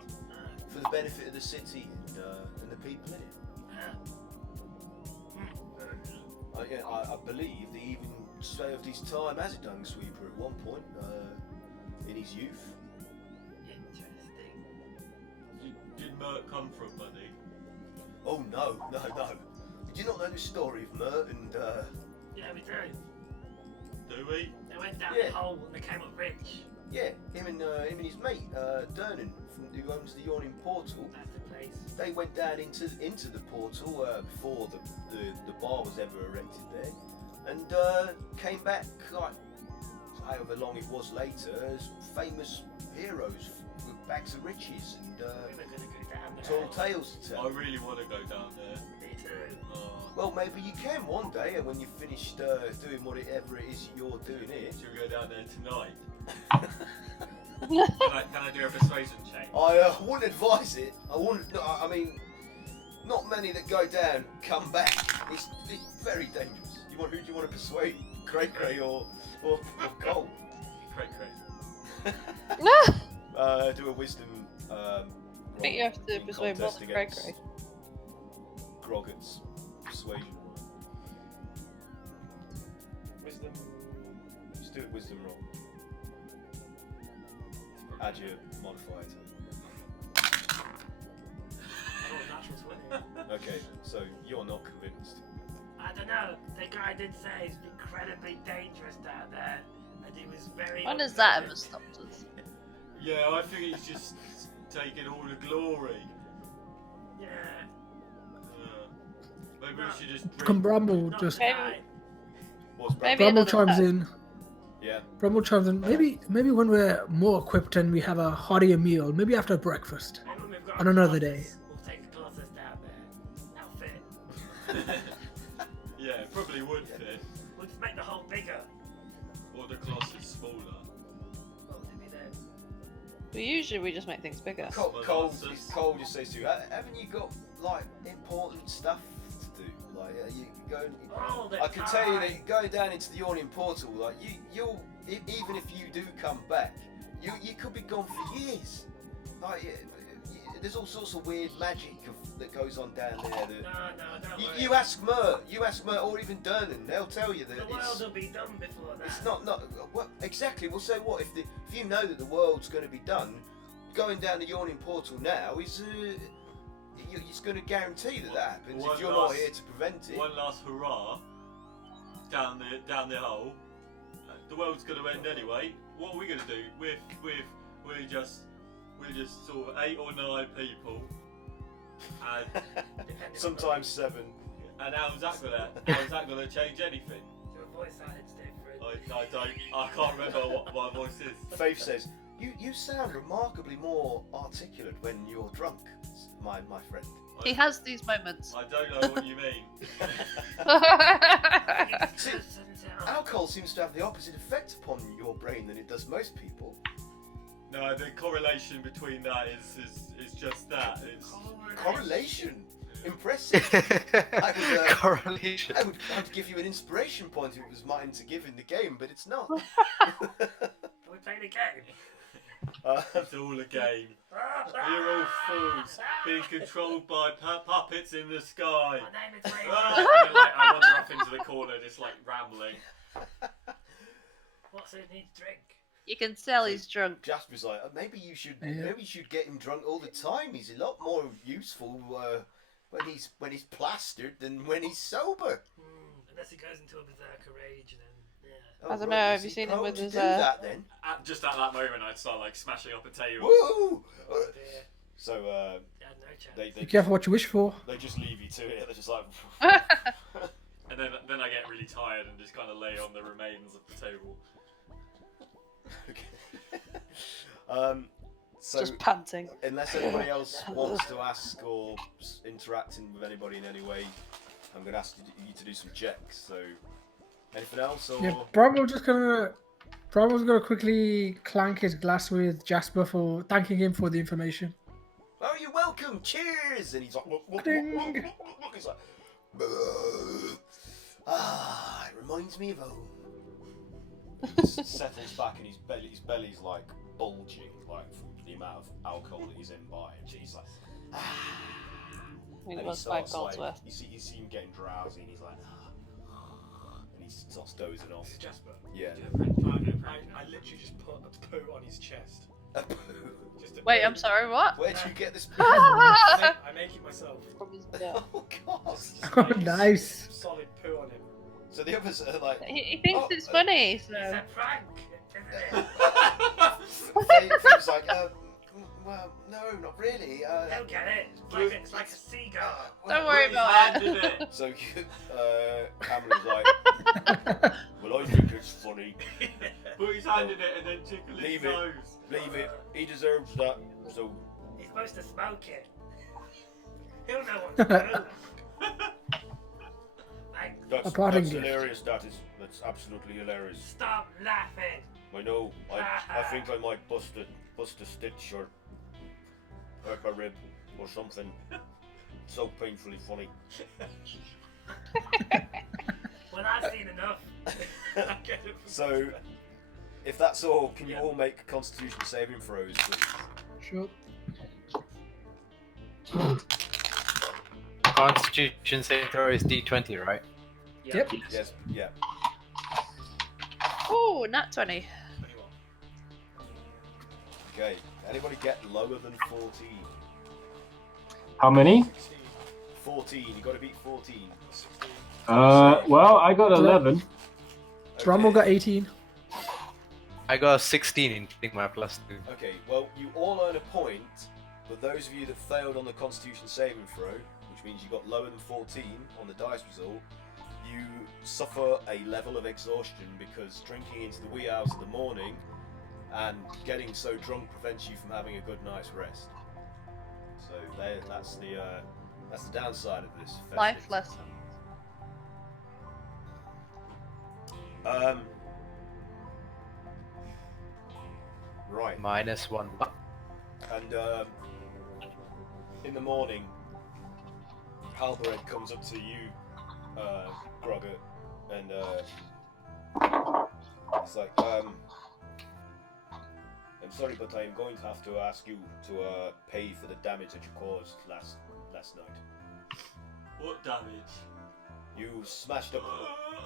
for the benefit of the city and the people in it. I believe that he even served his time as a dung sweeper at one point in his youth. Interesting. Did Mert come from money? Oh no. Did you not know the story of Mert and Yeah, we do. Do we? They went down Yeah. the hole and they came up rich. yeah, him and his mate Dernan, who owns the Yawning Portal. That's the place. They went down into the portal before the bar was ever erected there, and came back like however long it was later as famous heroes bags of riches and We were gonna go down there. tall tales to I tell. really want to go down there. Me too. Well, maybe you can one day, and when you've finished doing whatever it is you're doing here. Should we go down there tonight? Can I do a persuasion check? I wouldn't advise it. I wouldn't. No, I mean, not many that go down come back. It's very dangerous. Who do you want to persuade? Cray Cray or Cole? Great. Do a wisdom. I think you have to persuade more than Cray Cray. Groggett's persuasion. Wisdom. Just do a wisdom roll. Add your modifier to it. I don't know, natural 20. Okay, so you're not convinced. I don't know. The guy did say it's incredibly dangerous down there, and he was very. When has that ever unpleasant. stopped us? Yeah, I think he's just taking all the glory. Yeah. Maybe we should just Come drink. Bramble Not just tonight. What's Maybe Bramble another chimes time. in. Yeah. Bramble chimes in. Maybe when we're more equipped and we have a heartier meal, maybe after breakfast. Maybe when we've got On another day. Colossus, we'll take the Colossus down there. Outfit. Yeah, it probably would fit. We'll just make the hole bigger. Or the Colossus smaller. What would it be then? Usually we just make things bigger. Cole just says to you, haven't you got like important stuff to do? Like you going? All the I can tell you time. that going down into the Yawning Portal, like you'll even if you do come back, you could be gone for years. Like there's all sorts of weird magic that goes on down there. That No, don't worry. you ask Mert, or even Durnan, they'll tell you that The world will be done before that. it's not well, exactly. We'll say what if you know that the world's going to be done, going down the Yawning Portal now is it's going to guarantee that happens One if you're not last- here to prevent it. One last hurrah down the hole. The world's going to end anyway. What are we going to do? We're just sort of 8 or 9 people, and Depending on Sometimes 7. and how's that gonna change anything? Your voice sounds different. I can't remember what my voice is. Faith says, you sound remarkably more articulate when you're drunk, my friend. He has these moments. I don't know what you mean. See, alcohol seems to have the opposite effect upon your brain than it does most people. No, the correlation between that is just that. It's Correlation? Impressive. Correlation. I would give you an inspiration point if it was mine to give in the game, but it's not. We play the game. it's all a game. We're all fools, being controlled by puppets in the sky. My name is Ray. I wander off into the corner, just like rambling. What's it need to drink? You can tell he's drunk. Jasper's like, maybe you should get him drunk all the time. He's a lot more useful when he's plastered than when he's sober. Unless he goes into a berserker rage, then yeah. Oh, I don't know, right, have is you he seen him prone with to his, do that then? Just at that moment, I'd start like smashing up a table. Woo! Oh dear. So Yeah, no chance. they Be careful what you wish for. they just leave you to it. They're just like. And then I get really tired and just kind of lay on the remains of the table. So Just panting. unless anybody else wants to ask or interacting with anybody in any way, I'm going to ask you to do some checks. So anything else? Or Yeah, Bramwell's gonna quickly clank his glass with Jasper for thanking him for the information. oh, you're welcome. Cheers! And he's like, Ding. he's like, it reminds me of home. He just settles back and his belly's like bulging, like from the amount of alcohol that he's imbibed. And he's like, I mean, it and was 5 goals worth. You see him getting drowsy, and he's like, and he starts dozing off. This is Jasper. Yeah. I literally just put a poo on his chest. Just a Wait, poo. I'm sorry, what? Where'd you get this? I make it myself. From his butt. Oh god! Just Oh, like nice. Solid poo on him. So the others are like, He thinks Oh, it's funny, It's so. a prank, isn't it? Faye's like, Well, no, not really. Don't get it. It's like a seagull. Don't worry about it. So, Cameron's like, well, I think it's funny. Put his hand in it and then tickle his Leave it. nose. Leave it. He deserves that. So, He's supposed to smoke it. He'll know what to do. Like, A parting that's gift. hilarious. That's absolutely hilarious. stop laughing. I know. I think I might bust a stitch or hurt a rib or something. So painfully funny. Well, I've seen enough. I get it. So, if that's all, can you all make Constitution saving throws, please? Sure. Constitution saving throw is D20, right? Yep. Yes. Yeah. Ooh, nat 20. Okay. Anybody get lower than 14? How many? 14. You got to beat 14. Well, I got 11. Bramble got 18. I got 16 in my +2. Okay. Well, you all earn a point, but those of you that failed on the Constitution saving throw, which means you got lower than 14 on the dice result, you suffer a level of exhaustion because drinking into the wee hours of the morning and getting so drunk prevents you from having a good night's rest. So that's the downside of this. Life lesson. Right. -1. And in the morning, Halbered comes up to you, Grogger, and it's like, I'm sorry, but I'm going to have to ask you to pay for the damage that you caused last night. What damage? You smashed up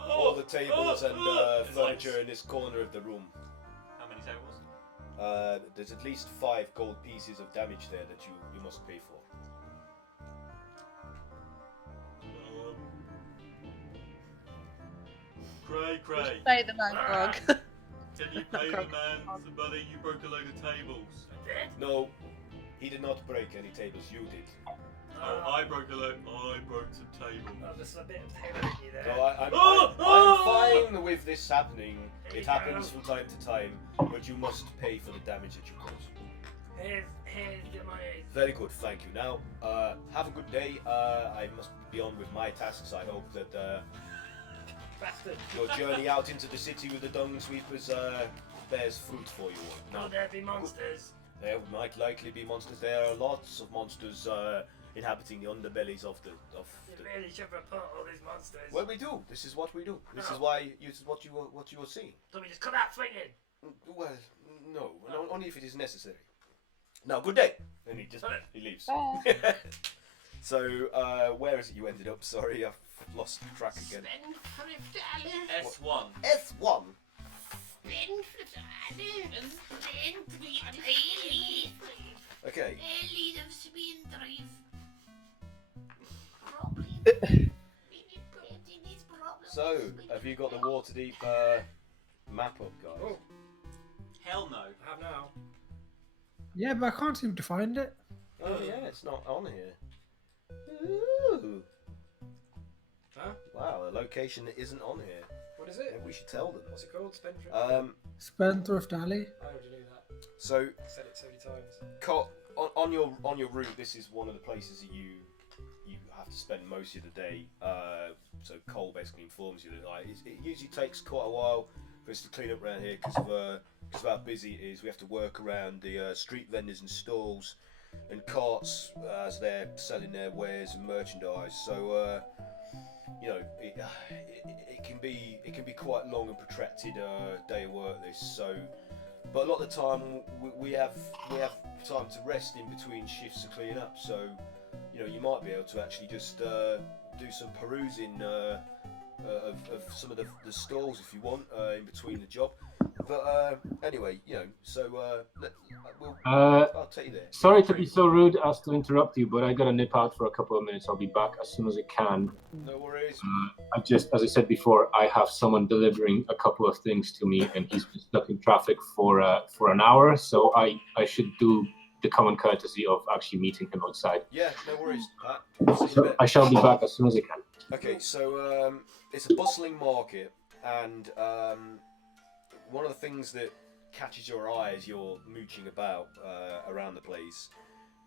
all the tables and furniture in this corner of the room. How many tables? There's at least 5 gold pieces of damage there that you must pay for. Cray. Say the man, Grog. Can you pay the man somebody you broke a load of tables? No, he did not break any tables, you did. Oh, I broke some tables. Oh, there's a bit of hilarity there. So I'm fine with this happening. It happens from time to time, but you must pay for the damage that you caused. Here's the money. Very good, thank you. Now, have a good day. I must be on with my tasks. I hope that Bastard. your journey out into the city with the dung sweepers bears fruit for you. Will there be monsters? There might likely be monsters. There are lots of monsters inhabiting the underbellies of the. You really should report all these monsters. Well, we do. This is what we do. This is what you are seeing. So we just come out swinging. Well, no, only if it is necessary. Now, good day. And he leaves. Bye. So, where is it you ended up? Sorry, I've lost track again. Spendthrift alley. S1. S1. Spendthrift alley. Spendthrift alley. Okay. Alley of spendthrift. Problem. So, have you got the Waterdeep map up, guys? Oh, Hell no. I have now. Yeah, but I can't seem to find it. Oh yeah, it's not on here. Ooh. Huh? Wow, a location that isn't on here. What is it? Maybe we should tell them. What's it called? Spendthrift? Spendthrift Alley. I already knew that. So, I said it so many times. on your route, this is one of the places that you have to spend most of the day. So Cole basically informs you that it usually takes quite a while for us to clean up around here because of how busy it is. We have to work around the street vendors and stalls and carts as they're selling their wares and merchandise. So it can be quite long and protracted day of work. This so. But a lot of the time we have time to rest in between shifts to clean up. So, you might be able to actually just do some perusing of some of the stalls if you want in between the job. But anyway, so I'll take you there. Sorry to be so rude as to interrupt you, but I gotta nip out for a couple of minutes. I'll be back as soon as I can. No worries. As I said before, I have someone delivering a couple of things to me, and he's been stuck in traffic for an hour. So I should do the common courtesy of actually meeting him outside. Yeah, no worries, Pat. See you in a So bit. I shall be back as soon as I can. Okay, so it's a bustling market, and one of the things that catches your eye as you're mooching about around the place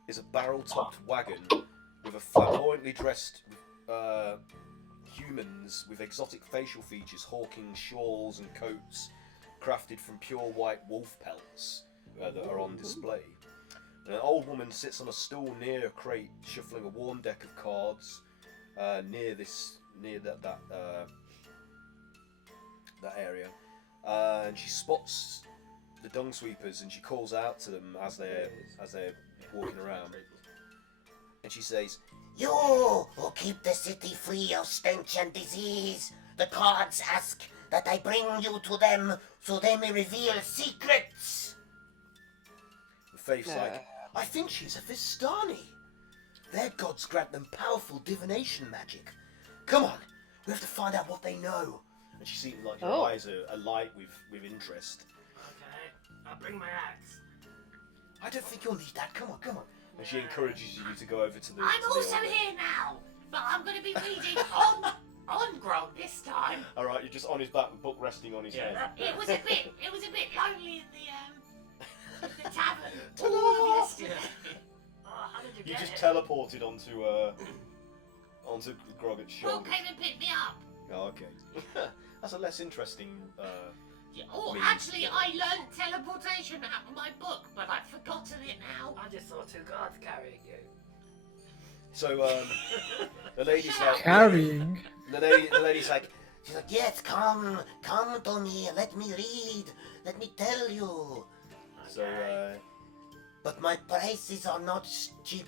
is a barrel-topped wagon with a flamboyantly dressed humans with exotic facial features hawking shawls and coats crafted from pure white wolf pelts that are on display. An old woman sits on a stool near a crate, shuffling a worn deck of cards near that area, and she spots the dung sweepers and she calls out to them as they're walking around, and she says, You who keep the city free of stench and disease, the cards ask that I bring you to them so they may reveal secrets. Faith's like, I think she's a Vistani. Their gods grant them powerful divination magic. Come on, we have to find out what they know. And she seems like her eyes are alight with interest. Okay, I'll bring my axe. I don't think you'll need that. Come on, come on. And she encourages you to go over to the. I'm also here now, but I'm going to be reading on Grog this time. All right, you're just on his back, with book resting on his head. It was a bit lonely in the tavern all of yesterday. Oh, how did you You get just it? teleported onto Grogget's Paul shoulders. came and picked me up. Oh, okay. That's a less interesting. Oh, Me. actually, I learned teleportation out of my book, but I've forgotten it now. I just saw 2 guards carrying you. So the lady's like. Carrying. The lady's like. She's like, yes, come to me, let me read, let me tell you. So But my prices are not cheap,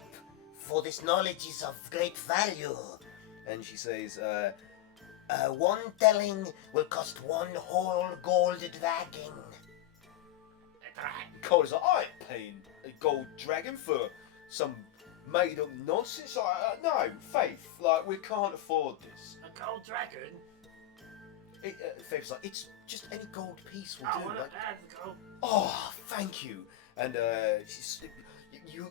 for this knowledge is of great value. and she says, One telling will cost 1 whole gold dragon. Cole's like, I ain't paying a gold dragon for some made up nonsense. No, Faith, like, we can't afford this. A gold dragon? Faith's like, it's just any gold piece will I do. want Like, to add the gold. oh, thank you. And she's, you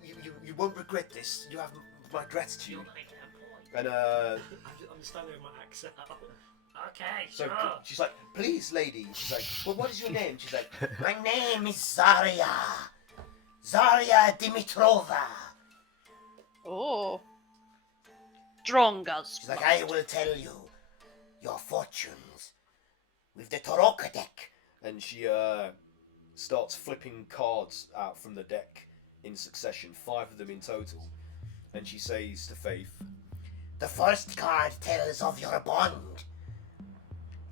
won't regret this. You have my gratitude. You're making a point. And I'm standing with my axe out. Okay, so sure. she's like, please, lady. She's like, well, what is your name? She's like, My name is Zarya. Zarya Dimitrova. Oh. Drongas. She's like, I will tell you your fortunes with the Toroka deck. and she starts flipping cards out from the deck in succession, 5 of them in total. And she says to Faith, The first card tells of your bond.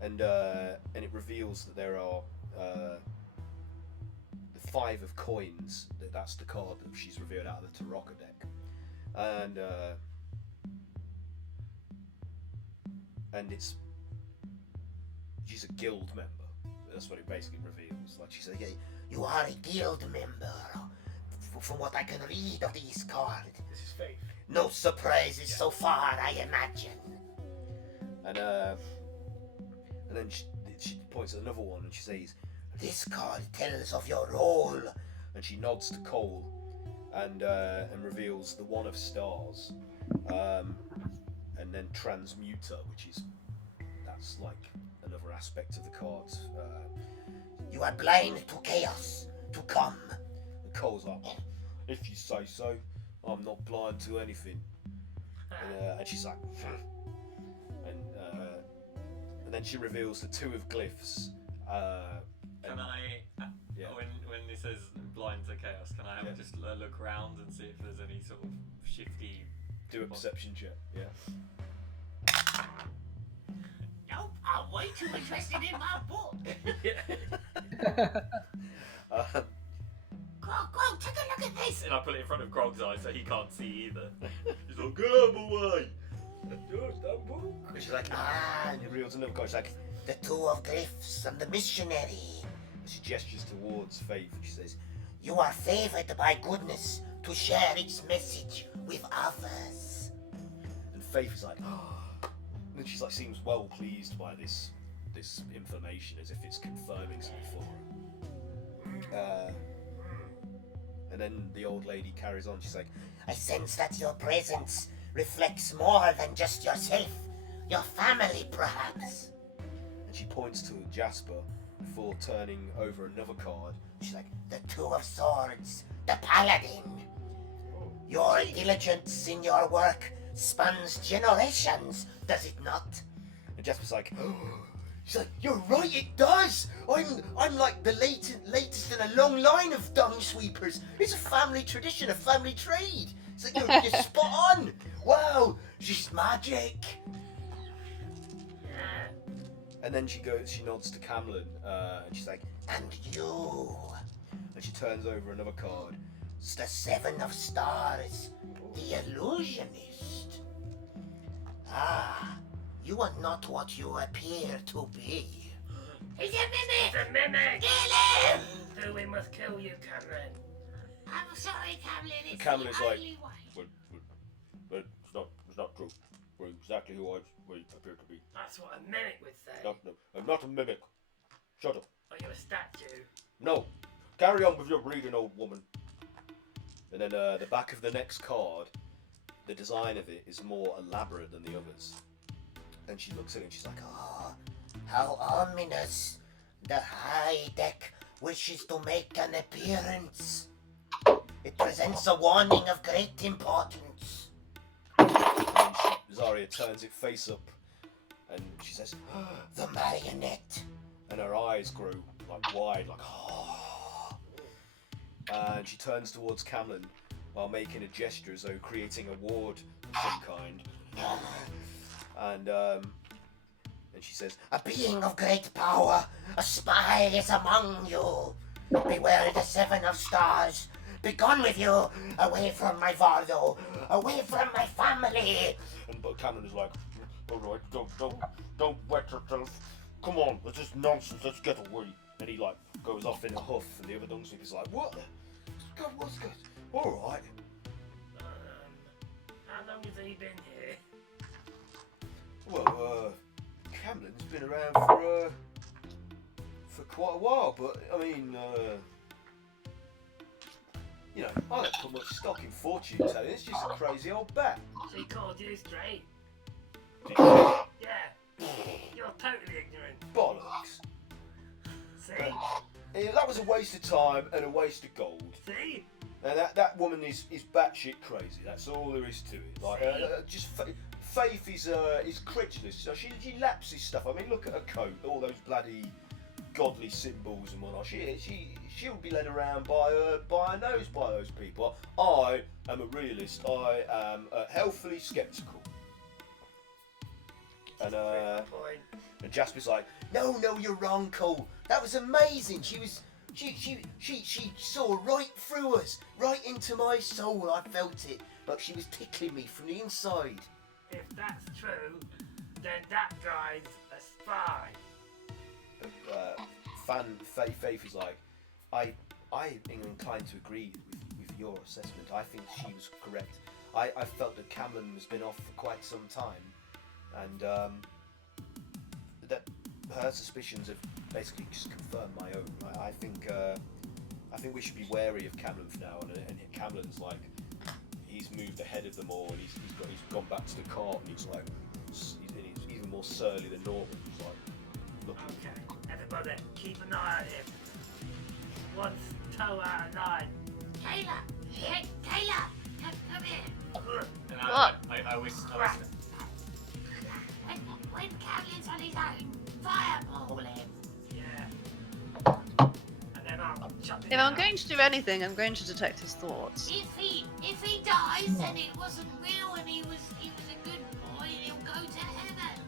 and it reveals that there are the 5 of coins. That's the card that she's revealed out of the Tarocca deck, and it's she's a guild member. That's what it basically reveals. Like she said, yeah, You are a guild member. From what I can read of these cards. This is Faith. No surprises so far, I imagine. and then she points at another one and she says, This card tells of your role. and she nods to Cole, and reveals the 1 of stars, and then transmuter, which is that's like another aspect of the cards. You are blind to chaos to come. And Cole's like, if you say so, I'm not blind to anything. And she's like, and then she reveals the 2 of glyphs. Can I, yeah. when it says blind to chaos, can I have just a look around and see if there's any sort of shifty... Do a perception check, yeah. Nope, I'm way too interested in my book. Grog, take a look at this. And I put it in front of Grog's eyes so he can't see either. He's like, get out of my way! And she's like, and he reveals another card. She's like, The 2 of glyphs and the missionary. she gestures towards Faith. She says, You are favored by goodness to share its message with others. and Faith is like, and she's like, seems well pleased by this information, as if it's confirming something for her. And then the old lady carries on. She's like, I sense that your presence reflects more than just yourself. Your family, perhaps. and she points to Jasper before turning over another card. She's like, the Two of Swords, the Paladin. Your diligence in your work spans generations, does it not? And Jasper's like, she's like, you're right, it does. I'm like the latest in a long line of dung sweepers. It's a family tradition, a family trade. It's like, you're spot on. Wow, she's magic. And then she nods to Camlin, and she's like, And you, and she turns over another card. it's the Seven of Stars, the illusionist. Ah, you are not what you appear to be. He's a mimic! The mimic! Kill him! Who we must kill you, Cameron. I'm sorry, Camlin, it's Camlin the is like, only way. But it's not true. We're exactly who I appear to be. That's what a mimic would say. No, I'm not a mimic. Shut up. Are you a statue? No. Carry on with your reading, old woman. And then the back of the next card, the design of it is more elaborate than the others. And she looks at it and she's like, Oh, how ominous. The high deck wishes to make an appearance. It presents a warning of great importance. and then Zarya turns it face up and she says, The marionette. and her eyes grow like wide, like, and she turns towards Camlin while making a gesture as though creating a ward of some kind. And she says, A being of great power, a spy is among you. Beware the Seven of Stars. Begone with you, away from my Vardo, away from my family. but Camlin is like, alright, don't wet yourself. Come on, this is nonsense, let's get away. And he like goes off in a huff and the other dung sweeper's like, what? God, what's good? Alright. How long has he been here? Well, Camlin's been around for quite a while, but I mean, you know, I don't put much stock in fortune telling. It's just a crazy old bat. So he called you straight? Bollocks. Yeah. You're totally ignorant. See? That was a waste of time and a waste of gold. See? And that woman is batshit crazy. That's all there is to it. Like, just Faith is credulous. So she lapses stuff. I mean, look at her coat, all those bloody godly symbols and whatnot. She'll be led around by her nose by those people. I am a realist. I am healthily skeptical. And Jasper's like, no, you're wrong, Cole. That was amazing. She saw right through us, right into my soul. I felt it, like she was tickling me from the inside. If that's true, then that guy's a spy. Faith is like, I am inclined to agree with your assessment. I think she was correct. I felt that Camlin has been off for quite some time, and that her suspicions have basically just confirmed my own. I think we should be wary of Camlin for now. And Camlin's like, he's moved ahead of them all, and he's gone back to the cart, and he's like, he's even more surly than normal. He's like, looking. Okay, everybody, keep an eye on him. One toe out of 9. Kayla! Kayla! Come here! And What? I whisper. When Camlin's on his own, fireball him! Yeah. And then I'll shut him If I'm down. going to do anything, I'm going to detect his thoughts. If he dies and it wasn't real and he was a good boy, he'll go to heaven.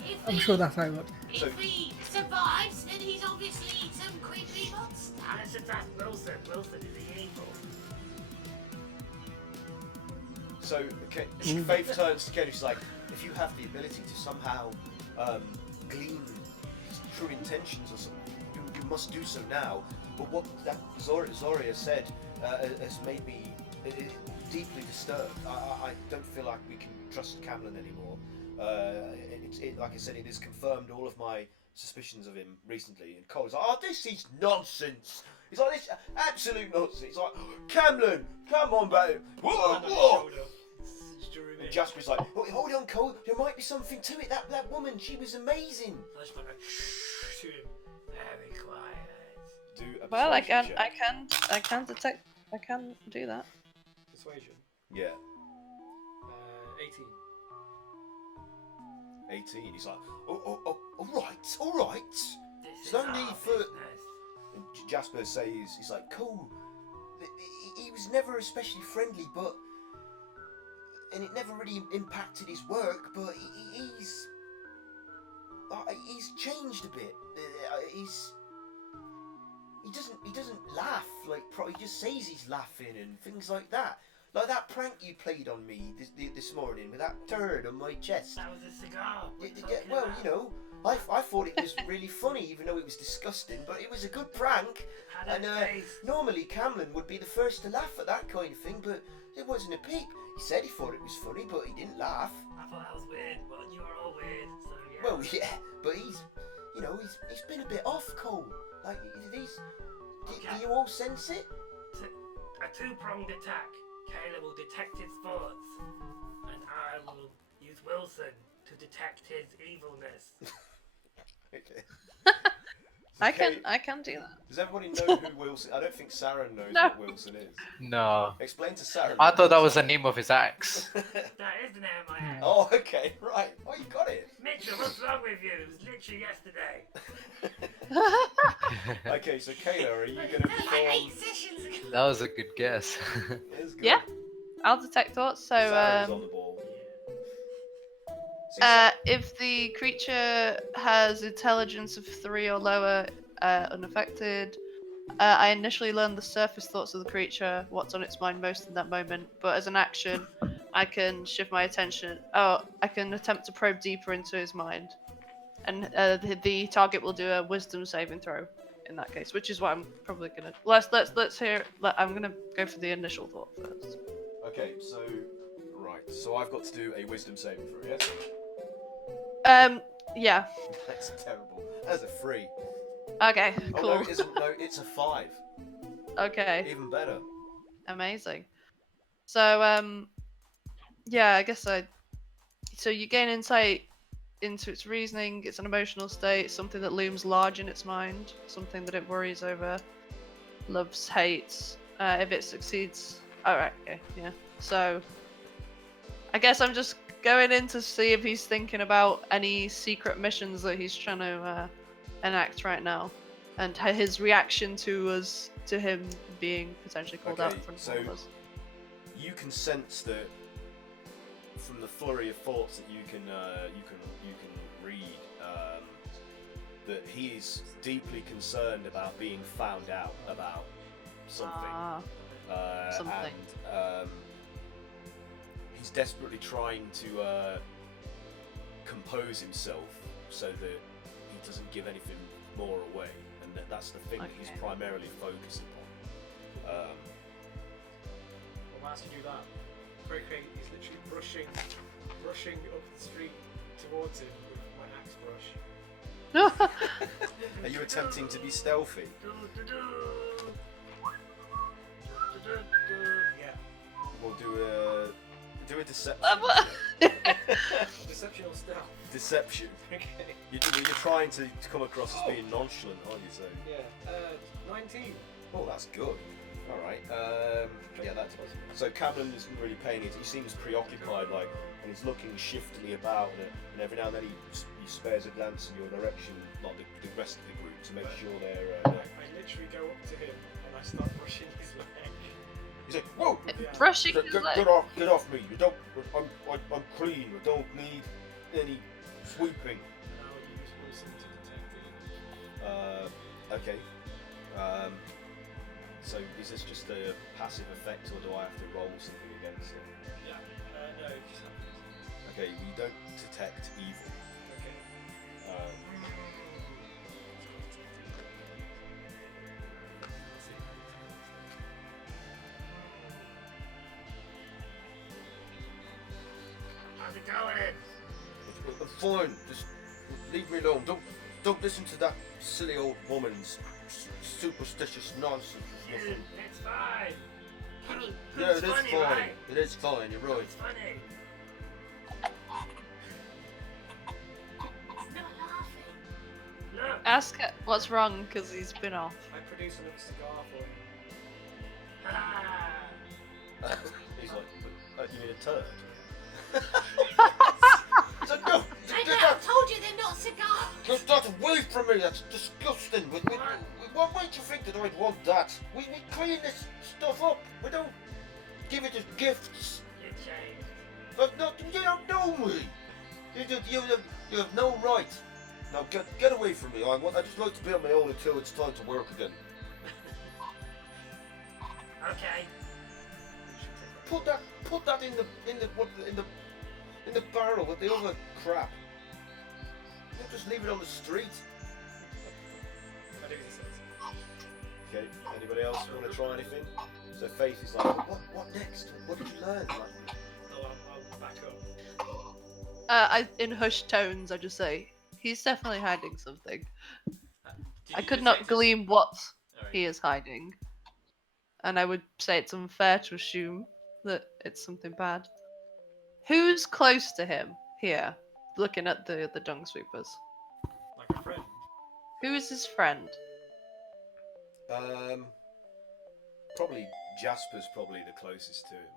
If I'm he- sure that's how it works. If he survives, then he's obviously some creepy monster. Let's just ask Wilson. Wilson is the evil. So Faith turns to Kenny. She's like, if you have the ability to somehow glean his true intentions or something, you must do so now. But what that Zarya said has made me deeply disturbed. I don't feel like we can trust Camlin anymore. Like I said, it has confirmed all of my suspicions of him recently. And Cole's like, oh, this is nonsense. He's like this absolute nonsense. He's like, Camlin, come on, babe. Whoa, Hand on his whoa. shoulder. Drew And in. Jasper's like, hold on, Cole. There might be something to it. That woman, she was amazing. I just went like, shh to him. Very quiet. Do a Well, I persuasion can check. detect. I can do that. Persuasion. Yeah, 18. 18. He's like, all right. This There's is no need our for. business. And Jasper says, he's like, Cole. He was never especially friendly, but. And it never really impacted his work, but he's changed a bit. He doesn't laugh like he just says he's laughing and things like that. Like that prank you played on me this morning with that turd on my chest. That was a cigar. What are you Yeah, talking well, about? you know, I thought it was really funny, even though it was disgusting. But it was a good prank. Had And a taste. normally Camlin would be the first to laugh at that kind of thing, but it wasn't a peep. He said he thought it was funny, but he didn't laugh. I thought that was weird, but you are all weird, so yeah. Well, yeah, but he's been a bit off, Cole. Like, do you all sense it? A two-pronged attack. Kayla will detect his thoughts, and I will use Wilson to detect his evilness. Okay. I can do that. Does everybody know who Wilson? I don't think Sarah knows No. what Wilson is. No. Explain to Sarah. I thought that was the name of his axe. That is the name of my axe. Oh, okay, right. Oh, you got it. Mitchell, what's wrong with you? It was literally yesterday. Okay, so Kayla, are you going to Like perform? 8 sessions ago. That was a good guess. It's good. Yeah. I'll detect thoughts. So, Sarah's on the ball. See, if the creature has intelligence of 3 or lower, unaffected, I initially learn the surface thoughts of the creature, what's on its mind most in that moment. But as an action, I can shift my attention. Oh, I can attempt to probe deeper into his mind, and the target will do a Wisdom saving throw in that case, which is what I'm probably gonna. Let's hear. I'm gonna go for the initial thought first. Okay, so right, so I've got to do a Wisdom saving throw, yes? Yeah. That's terrible. That's a 3. Okay. Oh Cool. no, it isn't. No, it's a 5. Okay. Even better. Amazing. So, yeah, I guess so you gain insight into its reasoning, its an emotional state, something that looms large in its mind, something that it worries over, loves, hates. If it succeeds, alright, okay, yeah. So, I guess I'm just going in to see if he's thinking about any secret missions that he's trying to enact right now, and his reaction to him being potentially called out in front of all of us. You can sense that from the flurry of thoughts that you can read, that he is deeply concerned about being found out about something. Something. And he's desperately trying to compose himself so that he doesn't give anything more away, and that's the thing that he's Okay. primarily focused upon. Well, whilst you do that, Craig is literally brushing up the street towards him with my axe brush. Are you attempting to be stealthy? Yeah. We'll do a deception. Deception or stealth? Deception. Okay. You're trying to come across as being nonchalant, aren't you? So. Yeah. 19. Oh, that's good. All right. Yeah, that's. So Camlin isn't really paying it. He seems preoccupied, like, and he's looking shiftily about, and every now and then he spares a glance in your direction, like the rest of the group, to make sure they're. I literally go up to him and I start brushing his leg. He's like, "Whoa! Brushing his leg. Get off me! You don't. I'm clean. I don't need any sweeping." And I will use Wilson to detect it. Okay. So is this just a passive effect, or do I have to roll something against it? Yeah. No, it just happens. Okay, we don't detect evil. Okay. How's it going? Fine, just leave me alone. Don't listen to that silly old woman's superstitious nonsense. There's nothing. It's fine. Yeah, It's it is funny, fine. right? It is fine. You're right. It's funny. It's not laughing. Look. Ask what's wrong because he's been off. I produce another cigar for him. Ah. He's like, you mean a turd? He's like, no, I told you they're not cigars. get that away from me. That's disgusting. What made you think that I'd want that? We clean this stuff up. We don't give it as gifts. You changed. But not, you don't know me. You have no right. Now get away from me. I just like to be on my own until it's time to work again. Okay. Put that in the barrel with the other crap. Don't just leave it on the street. I do as he says. Okay. Anybody else want to try anything? So Faith is like, what next? What did you learn? Like, I'll back up. In hushed tones, I just say he's definitely hiding something. Did I you could just not say to- glean what Alright. he is hiding, and I would say it's unfair to assume that it's something bad. Who's close to him here, looking at the dung sweepers? Like a friend. Who is his friend? Probably Jasper's probably the closest to him,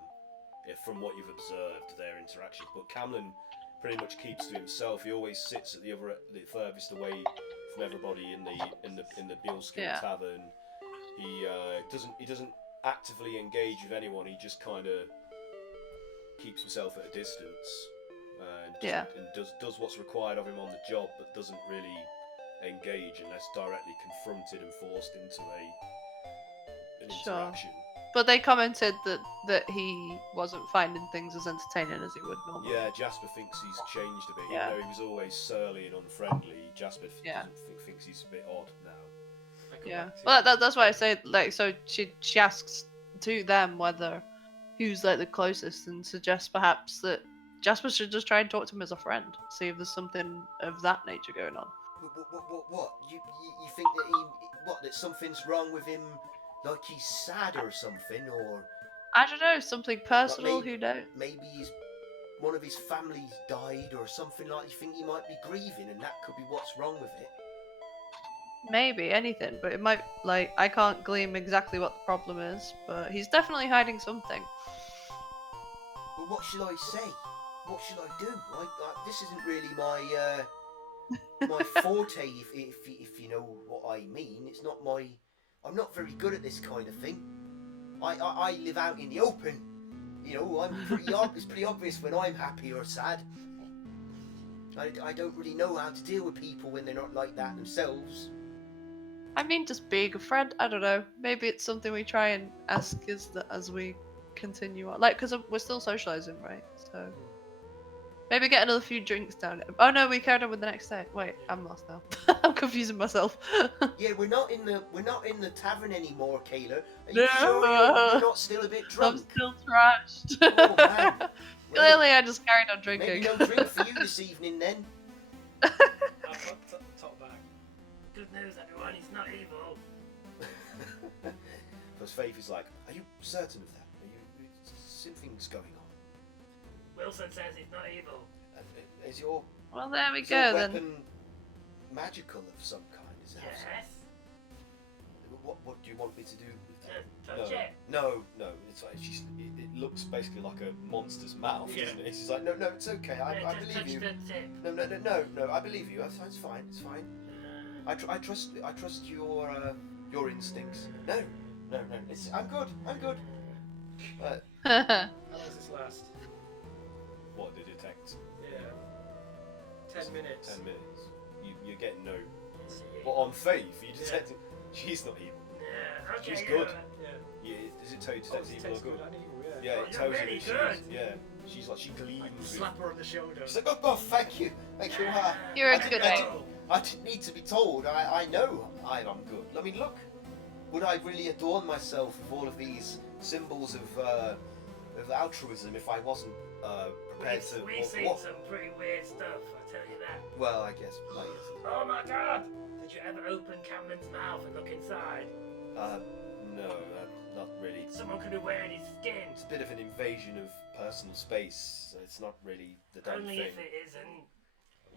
yeah, from what you've observed their interactions. But Camlin pretty much keeps to himself. He always sits at the furthest away from everybody in the Billskill Yeah. Tavern. He doesn't actively engage with anyone. He just kind of keeps himself at a distance and does what's required of him on the job, but doesn't really engage unless directly confronted and forced into an Sure. interaction. But they commented that he wasn't finding things as entertaining as he would normally. Yeah, Jasper thinks he's changed a bit. Yeah. Even though he was always surly and unfriendly, Jasper Yeah. thinks he's a bit odd now. I come Yeah. back to Well, you. that's why I say, like, so she asks to them whether who's like the closest, and suggests perhaps that Jasper should just try and talk to him as a friend, see if there's something of that nature going on. What? You think that that something's wrong with him, like he's sad or something, or I don't know, something personal. maybe- Who knows? maybe one of his family's died or something like? You think he might be grieving, and that could be what's wrong with it? Maybe anything, but it might, like, I can't glean exactly what the problem is, but he's definitely hiding something. Well, what shall I say? What should I do? This isn't really my forte, if you know what I mean. It's not my. I'm not very good at this kind of thing. I live out in the open. You know, it's pretty obvious when I'm happy or sad. I don't really know how to deal with people when they're not like that themselves. I mean, just being a friend. I don't know. Maybe it's something we try and ask as we continue on, like, because we're still socializing, right? So maybe get another few drinks down. Oh no, we carried on with the next day. Wait, I'm lost now. I'm confusing myself. Yeah, we're not in the tavern anymore, Kayla. Are you No. sure you're not still a bit I'm drunk? still trashed. Oh, man. Well, Clearly, I just carried on maybe drinking. no drink for you this evening then. I'll put top back. Good news, everyone. He's not evil. Because Faith is like, are you certain of that? Something's going on. Wilson says he's not evil. Is your Well, there we is your go then. weapon magical of some kind? Is that Yes. what do you want me to do with that? Touch it. No. It's like it looks basically like a monster's mouth, Yeah. doesn't it? She's like, no, it's okay. I Just believe touch you. the tip. No, I believe you. It's fine. It's fine. I trust your instincts. No. I'm good. How long does this last? What to detect? Yeah. 10 minutes. 10 minutes. You're getting no. See. But on Faith, you detect she's not evil. Yeah, okay, She's good. Yeah. Yeah, does it tell you Oh, detect it evil or tastes good? good and evil, Yeah, Oh, it you're tells really you that good. she's like, she gleams. I can with- slap her on the shoulder. She's like, oh, thank you. You're a I good didn't- egg. I didn't need to be told. I know I'm good. I mean, look. Would I really adorn myself with all of these symbols of altruism if I wasn't prepared to. We've seen some pretty weird stuff, I tell you that. Well, I guess. Oh my god! Did you ever open Camden's mouth and look inside? No, not really. Someone could be wearing his skin. It's a bit of an invasion of personal space. So it's not really the done Only thing. if it isn't.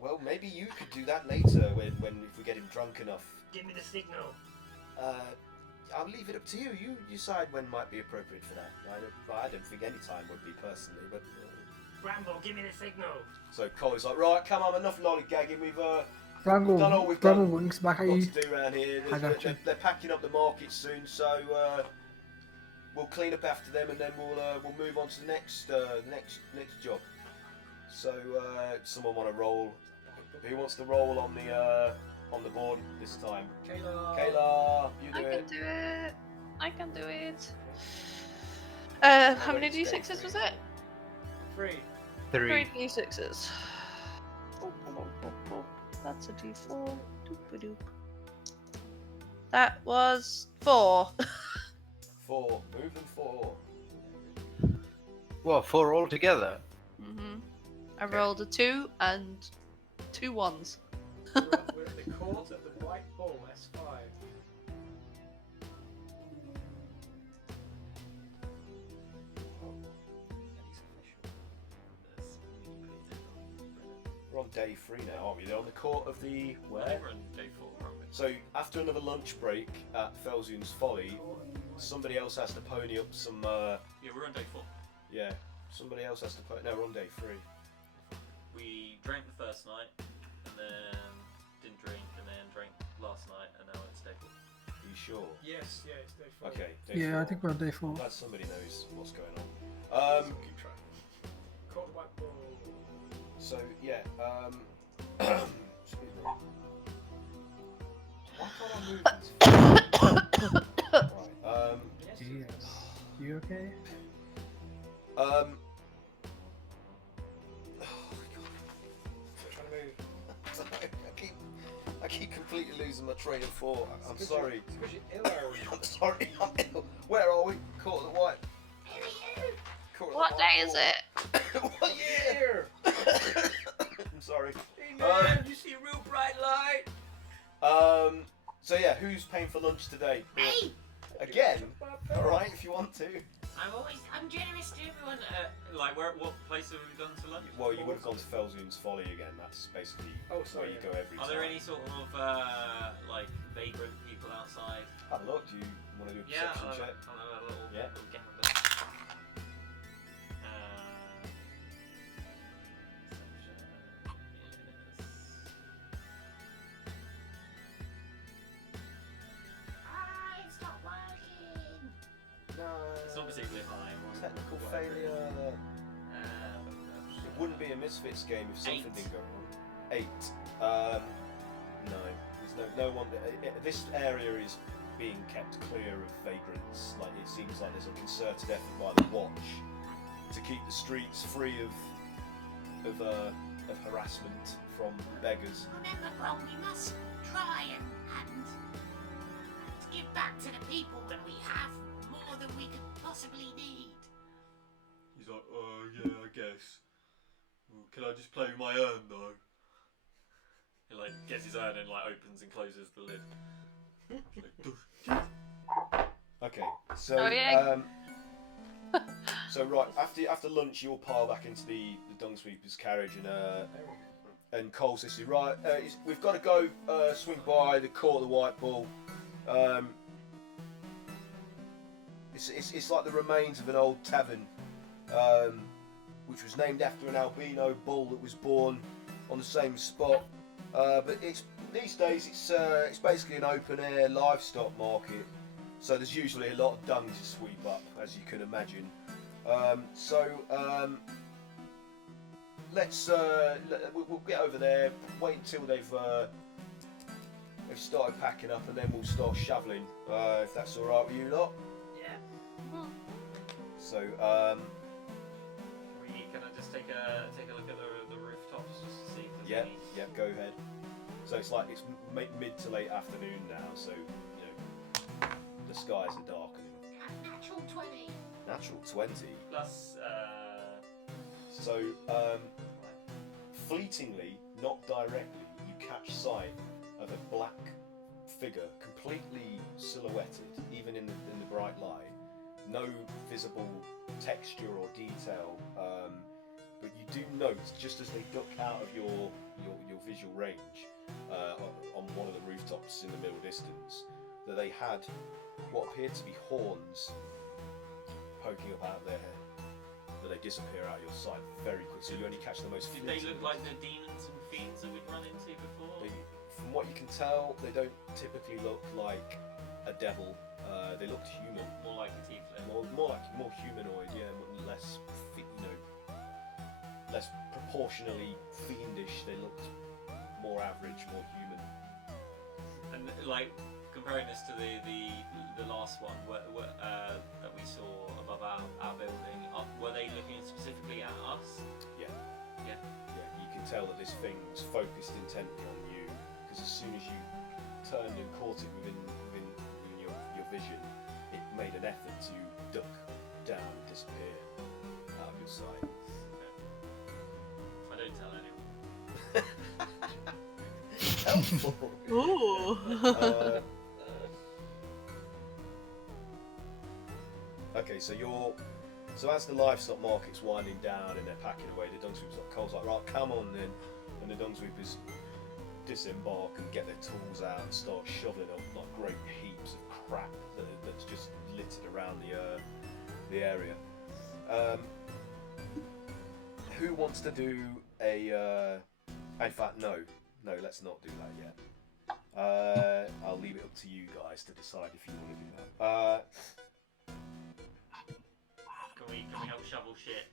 Well, maybe you could do that later when if we get him drunk enough. Give me the signal. I'll leave it up to you. You decide when might be appropriate for that. I don't think any time would be personally, but. Bramble, give me the signal. So Collie's like, right, come on, enough lollygagging. We've Bramble, done all we've Bramble done. winks back at Got you. to do around here. I got you. They're packing up the market soon, so we'll clean up after them, and then we'll move on to the next job. So someone want to roll? Who wants to roll on the board this time? Kayla, you do it. I can do it. How many d6s was it? 3. 3 d6s. That's a d4. Doop-a-doop. That was 4. 4. Moving 4. Well, 4 altogether. I rolled a 2 and 2 1s. We're at the court of the White Bull, S5. We're on day 3 now, aren't we? They're on the court of the where? We're on day 4, aren't we? So after another lunch break at Felzun's Folly, somebody else has to pony up some. Yeah, we're on day 4. Yeah, somebody else has to pony. No, we're on day 3. We drank the first night, and then didn't drink, and then drank last night, and now it's day 4. Are you sure? Yes, yeah, it's day 4. Okay. Day Yeah, 4. I think we're on day 4. I'm glad somebody knows what's going on. Keep track. Court of the White Bull. So yeah. Excuse me. Why can't I move this? Right. Yes. You okay? Oh Trying to move. I keep completely losing my train of thought. I'm sorry. It's because you're ill, Aaron. I'm sorry. I'm ill. Where are we? Court of the White. Court of What the day White is it? Bull. What year? I'm sorry. Hey man, you see a real bright light? So yeah, who's paying for lunch today? Me! Again? Alright, if you want to. I'm generous to everyone. Like, what place have we done to lunch? Well, you would have gone to Felzun's Folly again. That's basically where sorry, you go every time. Are there any sort of like vagrant people outside? Have a look. Do you want to do a Yeah, perception check? I'll have a little, Yeah. little game of this. It's not working. No. It's not particularly high. Technical failure. It wouldn't be a Misfits game if something 8. didn't go wrong. 8. No. There's no one. This area is being kept clear of vagrants. Like it seems like there's a concerted effort by the Watch to keep the streets free of harassment from beggars. Remember, Grom, we must try and give back to the people when we have more than we could possibly need. He's like, yeah, I guess. Well, can I just play with my urn though? He like gets his urn and like opens and closes the lid. Okay, so Oh, yeah. so right after lunch, you'll pile back into the dung sweeper's carriage, and Cole says, right, we've got to go swing by the Court of the White Bull. It's like the remains of an old tavern, which was named after an albino bull that was born on the same spot. But these days it's basically an open air livestock market. So there's usually a lot of dung to sweep up, as you can imagine. We'll get over there. Wait until they've started packing up, and then we'll start shoveling. If that's all right with you lot. Yeah. So Can I just take a look at the rooftops just to see if there's yeah, any? yeah, go ahead. So it's like it's mid to late afternoon now. So you know the skies are darkening. Natural 20. Natural 20. Plus So, fleetingly, not directly, you catch sight of a black figure, completely silhouetted, even in the bright light. No visible texture or detail, but you do note, just as they duck out of your visual range on one of the rooftops in the middle distance, that they had what appeared to be horns poking up out there, that they disappear out of your sight very quickly, so you only catch the most Did fleeting they look ones. like the demons and fiends that we'd run into before? From what you can tell, they don't typically look like a devil. They looked human. More like a tiefling. More humanoid, yeah, less, less proportionally fiendish. They looked more average, more human. And like comparing this to the last one that we saw above our building, were they looking specifically at us? Yeah. Yeah. Yeah, you can tell that this thing's focused intently on you, because as soon as you turned and caught it within your vision, it made an effort to duck down and disappear out of your sight. I don't tell anyone. Helpful. Ooh. Okay, so as the livestock market's winding down and they're packing away, the dung sweepers, Cole's like, right, come on then, and the dung sweepers disembark and get their tools out and start shoveling up like great heaps of crap that's just littered around the area. Who wants to do a? In fact, no, let's not do that yet. I'll leave it up to you guys to decide if you want to do that. Can we help shovel shit?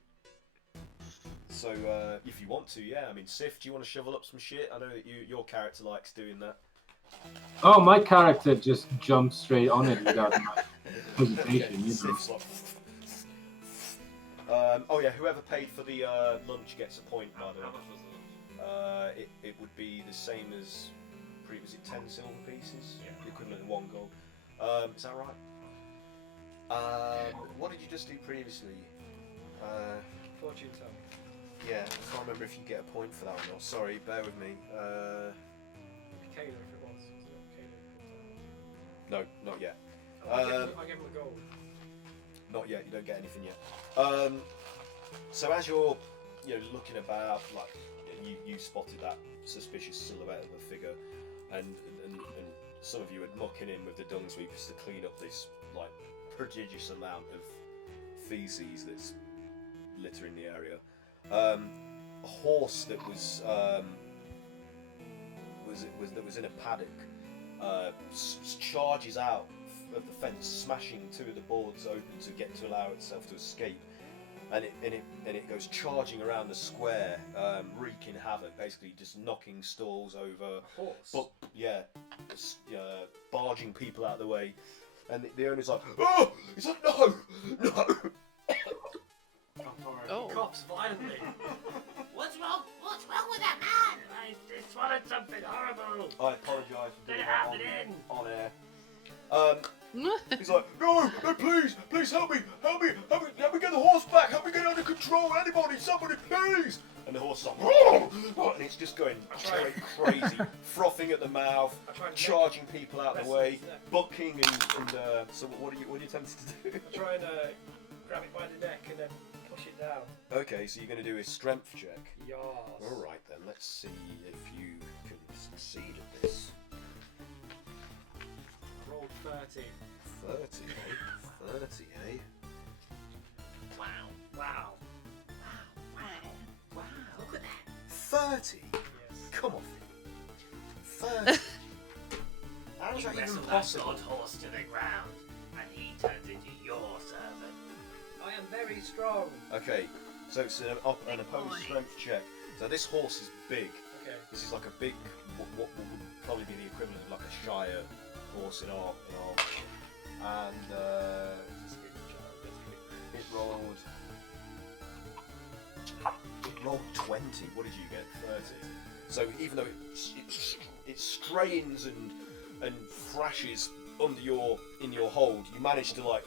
So if you want to, yeah. I mean, Sif, do you want to shovel up some shit? I know that your character likes doing that. Oh, my character just jumped straight on it without my hesitation. You know. Oh yeah, whoever paid for the lunch gets a point, by the way. How much was the lunch? It would be the same as was it 10 silver pieces? Yeah. The equivalent of 1 gold. Is that right? What did you just do previously? Fortune telling. Yeah, I can't remember if you get a point for that or not. Sorry, bear with me. Kayla, if it was. Isn't it Kayla? No, not yet. I gave him a gold. Not yet. You don't get anything yet. So as you're, looking about, like you spotted that suspicious silhouette of a figure, and some of you are mucking in with the dung sweepers to clean up this like prodigious amount of feces that's littering the area. A horse that was in a paddock charges out of the fence, smashing 2 of the boards open to allow itself to escape, and it goes charging around the square, wreaking havoc, basically just knocking stalls over. A horse? But yeah, barging people out of the way, and the owner's like, oh! He's like, no! Oh. He coughs violently. What's wrong? What's wrong with that man? I swallowed something horrible. I apologise for Get doing it that out and in. on air. He's like, no, please help me get the horse back, help me get it under control, anybody, somebody, please! And the horse is like, whoa! And it's just going crazy, frothing at the mouth, charging people out of the way, bucking, and so what are you tempted to do? I try and grab it by the neck and then push it down. Okay, so you're going to do a strength check. Yes. Alright then, let's see if you can succeed at this. Rolled 30. 30, eh? 30, eh? Wow. Wow. Wow. Look at that. 30? Yes. Come on. 30? How is You that wrestle even that possible? sod horse to the ground, and he turns into your servant. I am very strong. Okay, so it's an opposed strength check. So this horse is big. Okay. This is like a big, what would probably be the equivalent of like a Shire horse in our and it rolled 20. What did you get? 30. So even though it strains and thrashes in your hold, you manage to like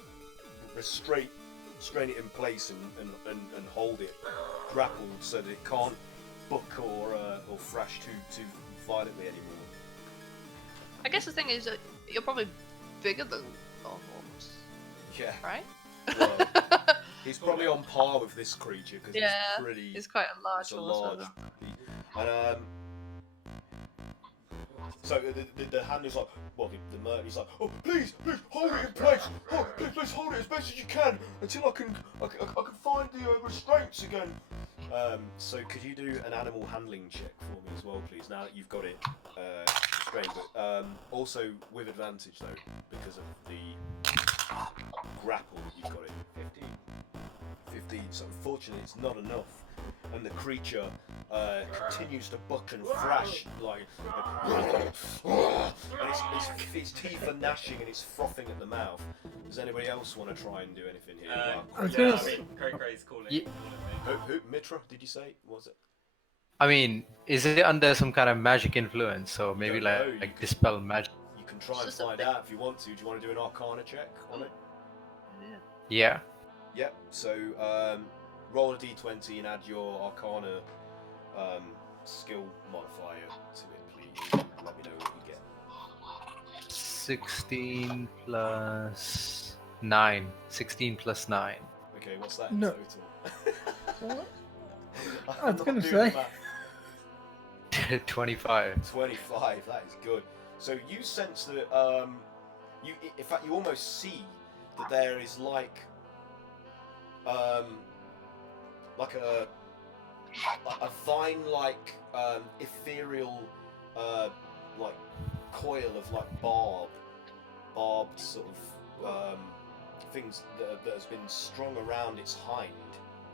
restrain it in place and hold it grappled so that it can't buck or thrash too violently anymore. I guess the thing is that you're probably bigger than Orcs, Yeah. right? Well, he's probably on par with this creature because Yeah, he's pretty. It's quite a large It's a one. large. And so the handler's like, well, the merchant's like, oh, please, hold it in place. Oh, please hold it as best as you can until I can find the restraints again. So could you do an animal handling check for me as well, please? Now that you've got it restrained, but also with advantage though, because of the grapple that you've got it. 15. So unfortunately, it's not enough, and the creature continues to buck and thrash and its teeth are gnashing and it's frothing at the mouth. Does anybody else want to try and do anything here? Cray-Cray's calling. Ye- Who? Mitra? Did you say? Was it? I mean, is it under some kind of magic influence? So maybe Don't know, like, you like could- dispel magic. You can try and Just a find bit. out if you want to. Do you want to do an Arcana check on it? Yeah. Yep. So roll a d20 and add your Arcana skill modifier to it, please. Let me know what you get. 16 plus 9. 16 plus 9. Okay, what's that in No. total? What? I'm I was not gonna doing say. math. 25. 25. That is good. So you sense that in fact, you almost see that there is like a vine-like ethereal like coil of like barbed sort of things that has been strung around its hind.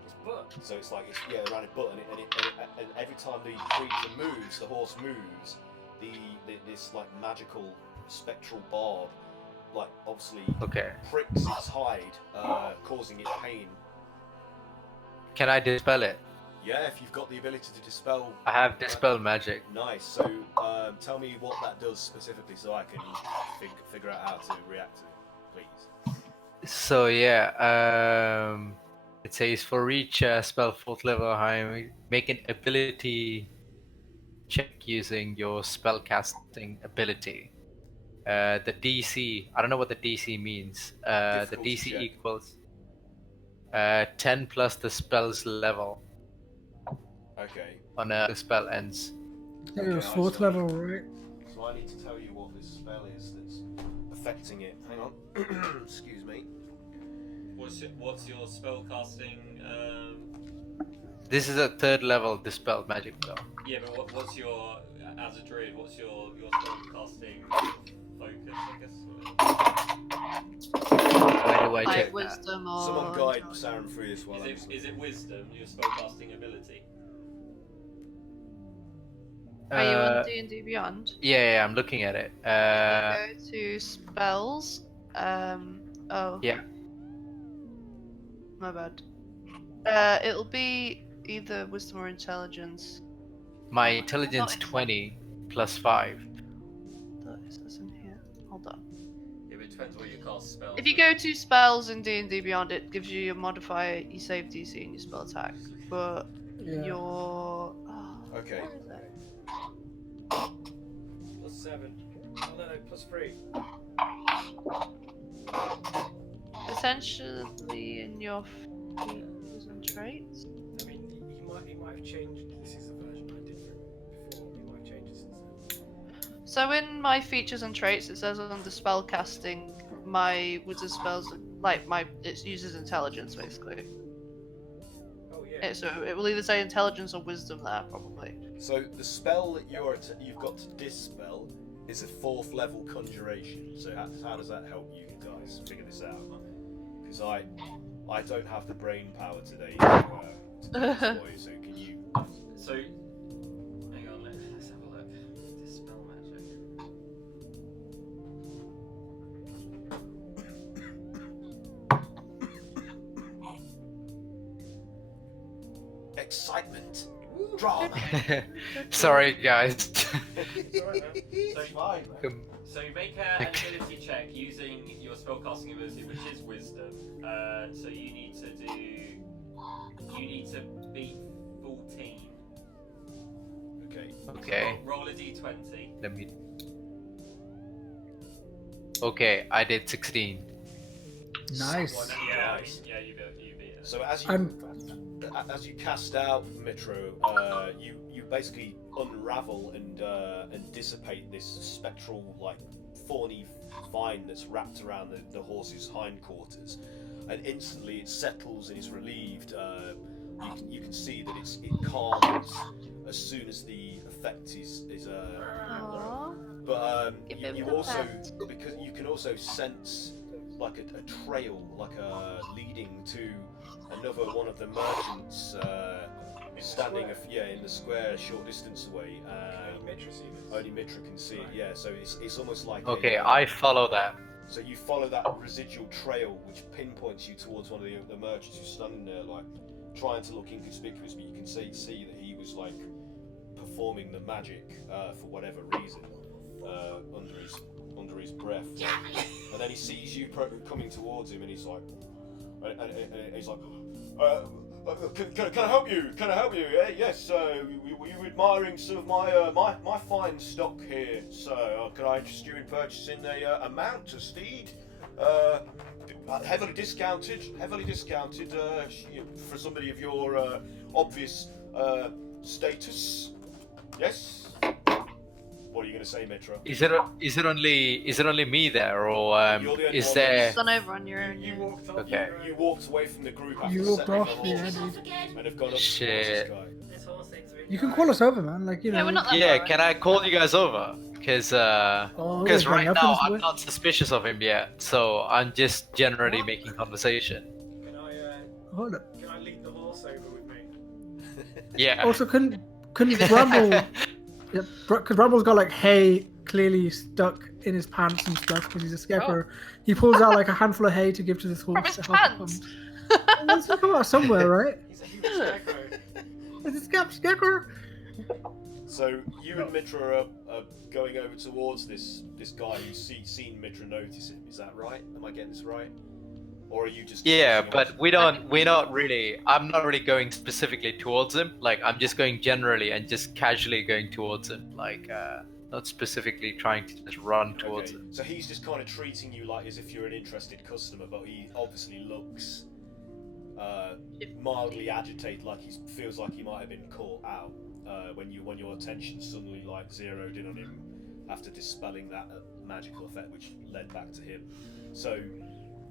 His butt. So it's like around its butt, and every time the creature moves, the horse moves, this like magical spectral barb, like obviously Okay. pricks its hide, causing it pain. Can I dispel it? Yeah, if you've got the ability to dispel. I have dispel magic. Nice. So tell me what that does specifically, so I can figure out how to react to it, please. So yeah, it says for each spell 4th level high, make an ability check using your spell casting ability. The DC, I don't know what the DC means. The Difficulty DC check. equals 10 plus the spell's level Okay. on the spell ends. It was Okay, 4th so- level, right? So I need to tell you what this spell is that's affecting it. Hang on. Excuse me. What's your spell casting? This is a 3rd level dispel magic though. Yeah, but what's your as a druid? What's your spell casting focus? I guess. Where do I Like check that? wisdom or. Someone guide Saren through this while I'm Is it wisdom? Your spell casting ability. Are you on D&D Beyond? Yeah, I'm looking at it. Go to spells. Oh. Yeah. My bad. It'll be either wisdom or intelligence. My intelligence 20 plus 5. Is this in here? Hold on. Yeah, but it depends where you cast spells. If you go to spells in D&D Beyond, it gives you your modifier, your save DC, and your spell attack. But Yeah. your... Oh, Okay. Where is it? +7. Oh no, +3. Essentially in your features and traits. I mean, he might have changed. This is the version I did for him before. He might have changed it since then. So in my features and traits, it says under spell casting, my wizard spells, like it uses intelligence basically. Oh yeah. So it will either say intelligence or wisdom there probably. So the spell that you've got to dispel is a 4th level conjuration. So how does that help you guys figure this out? Because I don't have the brain power today to do this for you. So can you? So, hang on, let's have a look. Dispel magic. Excitement, drama. Sorry, guys. It's alright, man. It's fine, man. So you make an ability check using your spellcasting ability, which is wisdom. So you need to do. You need to beat 14. Okay. Okay. Roll a d20. Let me. Okay, I did 16. Nice. Yeah, Nice. yeah, you beat it. So as you cast out Mitro, you basically unravel and dissipate this spectral like thorny vine that's wrapped around the horse's hindquarters, and instantly it settles and is relieved. You can see that it calms as soon as the effect is Aww. but Give you him a also pat. because you can also sense like a trail like leading to another one of the merchants standing in the square a short distance away. Only Mitra can see it. Yeah, so it's almost like Okay, I follow that. So you follow that residual trail which pinpoints you towards one of the merchants who's standing there like trying to look inconspicuous, but you can see that he was like performing the magic for whatever reason under his breath, and then he sees you coming towards him, and he's like, can I help you? Can I help you? Yes. Were you admiring some of my fine stock here, sir? Can I interest you in purchasing a mount, a steed? Heavily discounted for somebody of your obvious status. Yes. What are you going to say, Mitra? Is it only me there, or You're the only is one there? that's- It's gone over on your own. You walked off. Okay. You walked away from the group after You walked setting off, the yeah, horse dude. and have gone up towards Shit. this guy. This horse thing's really You can nice. call us over, man. Like, you know. Yeah, we're not that Yeah, far can I call you guys over? Because Oh, right up now this I'm way. not suspicious of him yet, so I'm just generally making conversation. Hold up. Can I lead the horse over with me? Yeah. Also, couldn't Bramble? Yeah, because Bramble's got like hay clearly stuck in his pants and stuff because he's a scarecrow. He pulls out like a handful of hay to give to this horse. From his to help it pants. come. Let's come out somewhere, right? He's a huge scarecrow. Is it scarecrow? So you and Mitra are going over towards this guy who's seen Mitra notice him. Is that right? Am I getting this right? Or are you just? Yeah, but we're not really. I'm not really going specifically towards him. Like I'm just going generally and just casually going towards him. Like not specifically trying to just run towards him. So he's just kind of treating you like as if you're an interested customer, but he obviously looks mildly agitated, like he feels like he might have been caught out when your attention suddenly like zeroed in on him after dispelling that magical effect, which led back to him. So.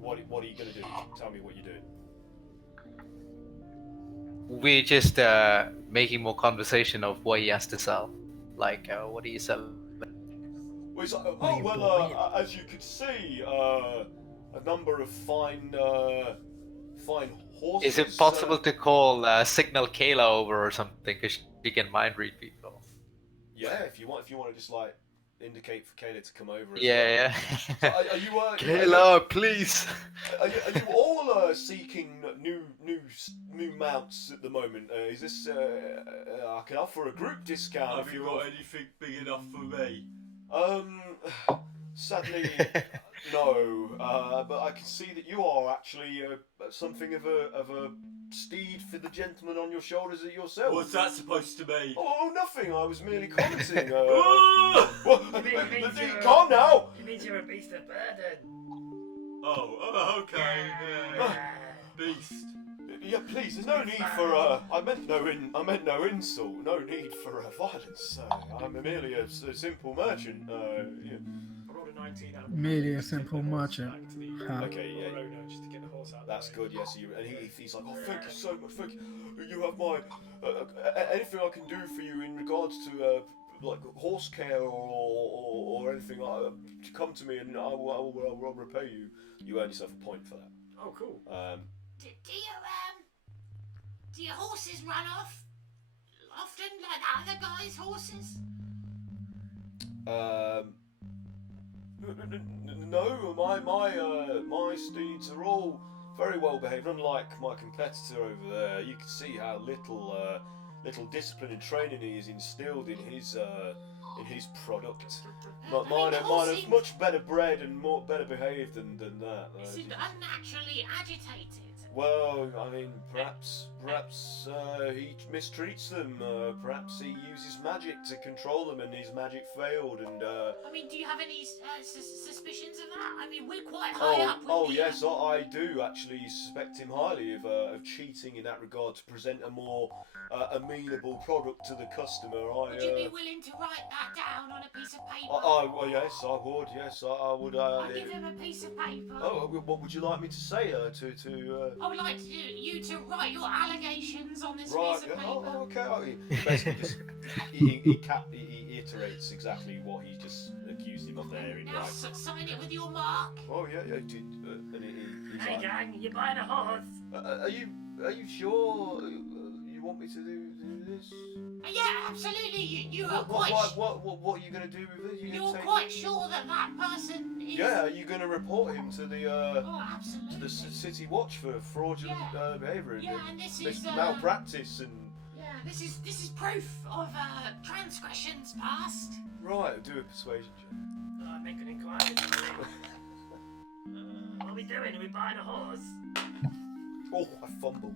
What are you going to do? Tell me what you're doing. We're just making more conversation of what he has to sell. Like, what do you sell? Well, he's like, as you can see, a number of fine horses. Is it possible to call Signal Kayla over or something? Because she can mind read people. Yeah, if you want to just like indicate for Kayla to come over. As Yeah, well. yeah. So are you, Kayla, please. Are you all seeking new mounts at the moment? Is this? I can offer a group discount. Have if you you're- got anything big enough for me? Sadly, no. But I can see that you are actually something of a steed for the gentleman on your shoulders yourself. What's that supposed to mean? Oh, nothing. I was merely commenting. Ah! Calm now. It means you're a beast of burden. Oh, okay. Beast. Yeah, please. There's no need for. I meant no insult. No need for violence. I'm merely a simple merchant. Yeah. I rolled a 19 out of Merely a just to take simple the horse merchant. back to the Huh. Okay, yeah. owner, just to get the horse out. That's of the way. good, yes. He's like, oh, thank you so much. Thank you. You have my anything I can do for you in regards to like horse care or anything. Come to me and I will repay you. You earn yourself a point for that. Oh, cool. Do your horses run off often like the other guys' horses? No, my steeds are all very well behaved. Unlike my competitor over there, you can see how little discipline and training he has instilled in his in his product. I Mine mean, are much better bred and more better behaved than that. He seemed unnaturally agitated. Well, I mean, perhaps he mistreats them. Perhaps he uses magic to control them, and his magic failed. And I mean, do you have any suspicions of that? I mean, we're quite high up. Yes, I do actually suspect him highly of cheating in that regard to present a more amenable product to the customer. Would you be willing to write that down on a piece of paper? Yes, I would. Yes, I would. I'll give him a piece of paper. Oh, what would you like me to say? I would like you to write your allegations on this Right. piece of paper. Oh, okay. Basically, just he iterates exactly what he just accused him of there. Now sign it with your mark. Oh yeah. And he's Hey like, gang, you're buying a horse. Are you sure you want me to do this? Yeah, absolutely. You are What are you gonna do with it? You're quite sure that person is. Yeah, are you gonna report him to the absolutely. to the city watch for fraudulent behaviour And this is malpractice and. Yeah, this is proof of transgressions past. Right, do a persuasion check. Make an inquiry. What are we doing? Are we buying a horse? Oh, I fumble.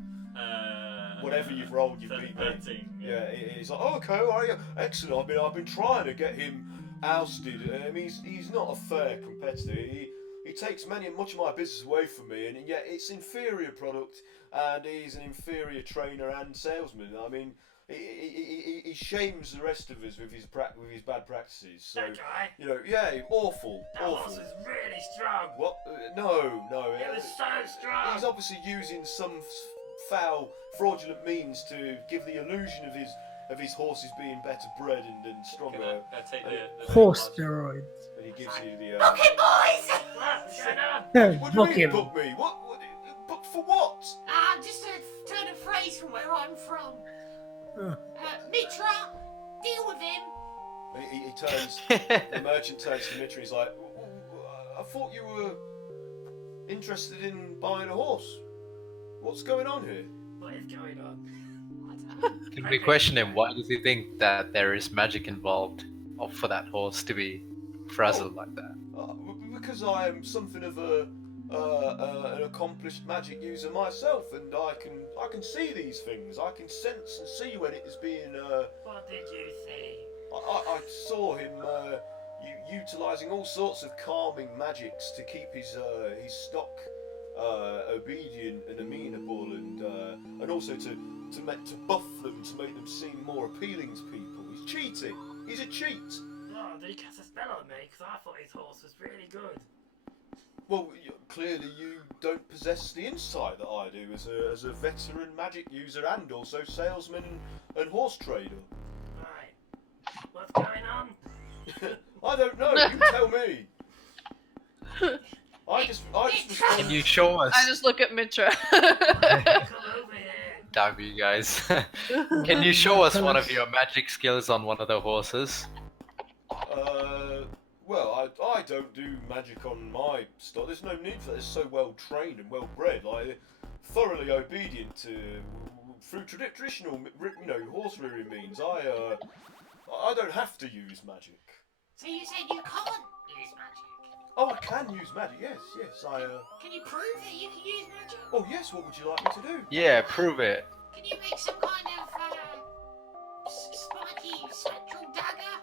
Whatever you've rolled, you've beat me. 13. Yeah, he's like, oh, okay, all right, excellent. I've been trying to get him ousted. He's not a fair competitor. He takes much of my business away from me, and yet it's inferior product, and he's an inferior trainer and salesman. I mean, he shames the rest of us with his bad practices. So, That guy. you know, yeah, awful. That horse was really strong. What? No. It was so strong. He's obviously using some foul, fraudulent means to give the illusion of his horses being better bred and stronger. Can I take the Horse steroids. And he gives you the. Book him, boys! What's going on? No, What do you book mean him. book me? What? Book for what? Just a turn of phrase from where I'm from. Uh. Mitra, deal with him. He turns. The merchant turns to Mitra. He's like, I thought you were interested in buying a horse. What's going on here? What is going on? Can we question him? Why does he think that there is magic involved for that horse to be frazzled like that? Because I am something of an accomplished magic user myself, and I can see these things. I can sense and see when it is being. What did you see? I saw him utilising all sorts of calming magics to keep his stock obedient and amenable, and also to buff them to make them seem more appealing to people. He's cheating. He's a cheat. Oh, did he cast a spell on me? Because I thought his horse was really good. Well, clearly you don't possess the insight that I do as a veteran magic user and also salesman and horse trader. Right. What's going on? I don't know. You tell me. I just Can you show us? I just look at Mitra. Come over here. Damn you guys. Can you show us one of your magic skills on one of the horses? Well, I don't do magic on my stock. There's no need for that. It's so well trained and well bred. Like, thoroughly obedient to through traditional, horse rearing means. I don't have to use magic. So you said you can't use magic? Oh, I can use magic. Yes. Can you prove that you can use magic? Oh, yes. What would you like me to do? Yeah, prove it. Can you make some kind of spiky spectral dagger?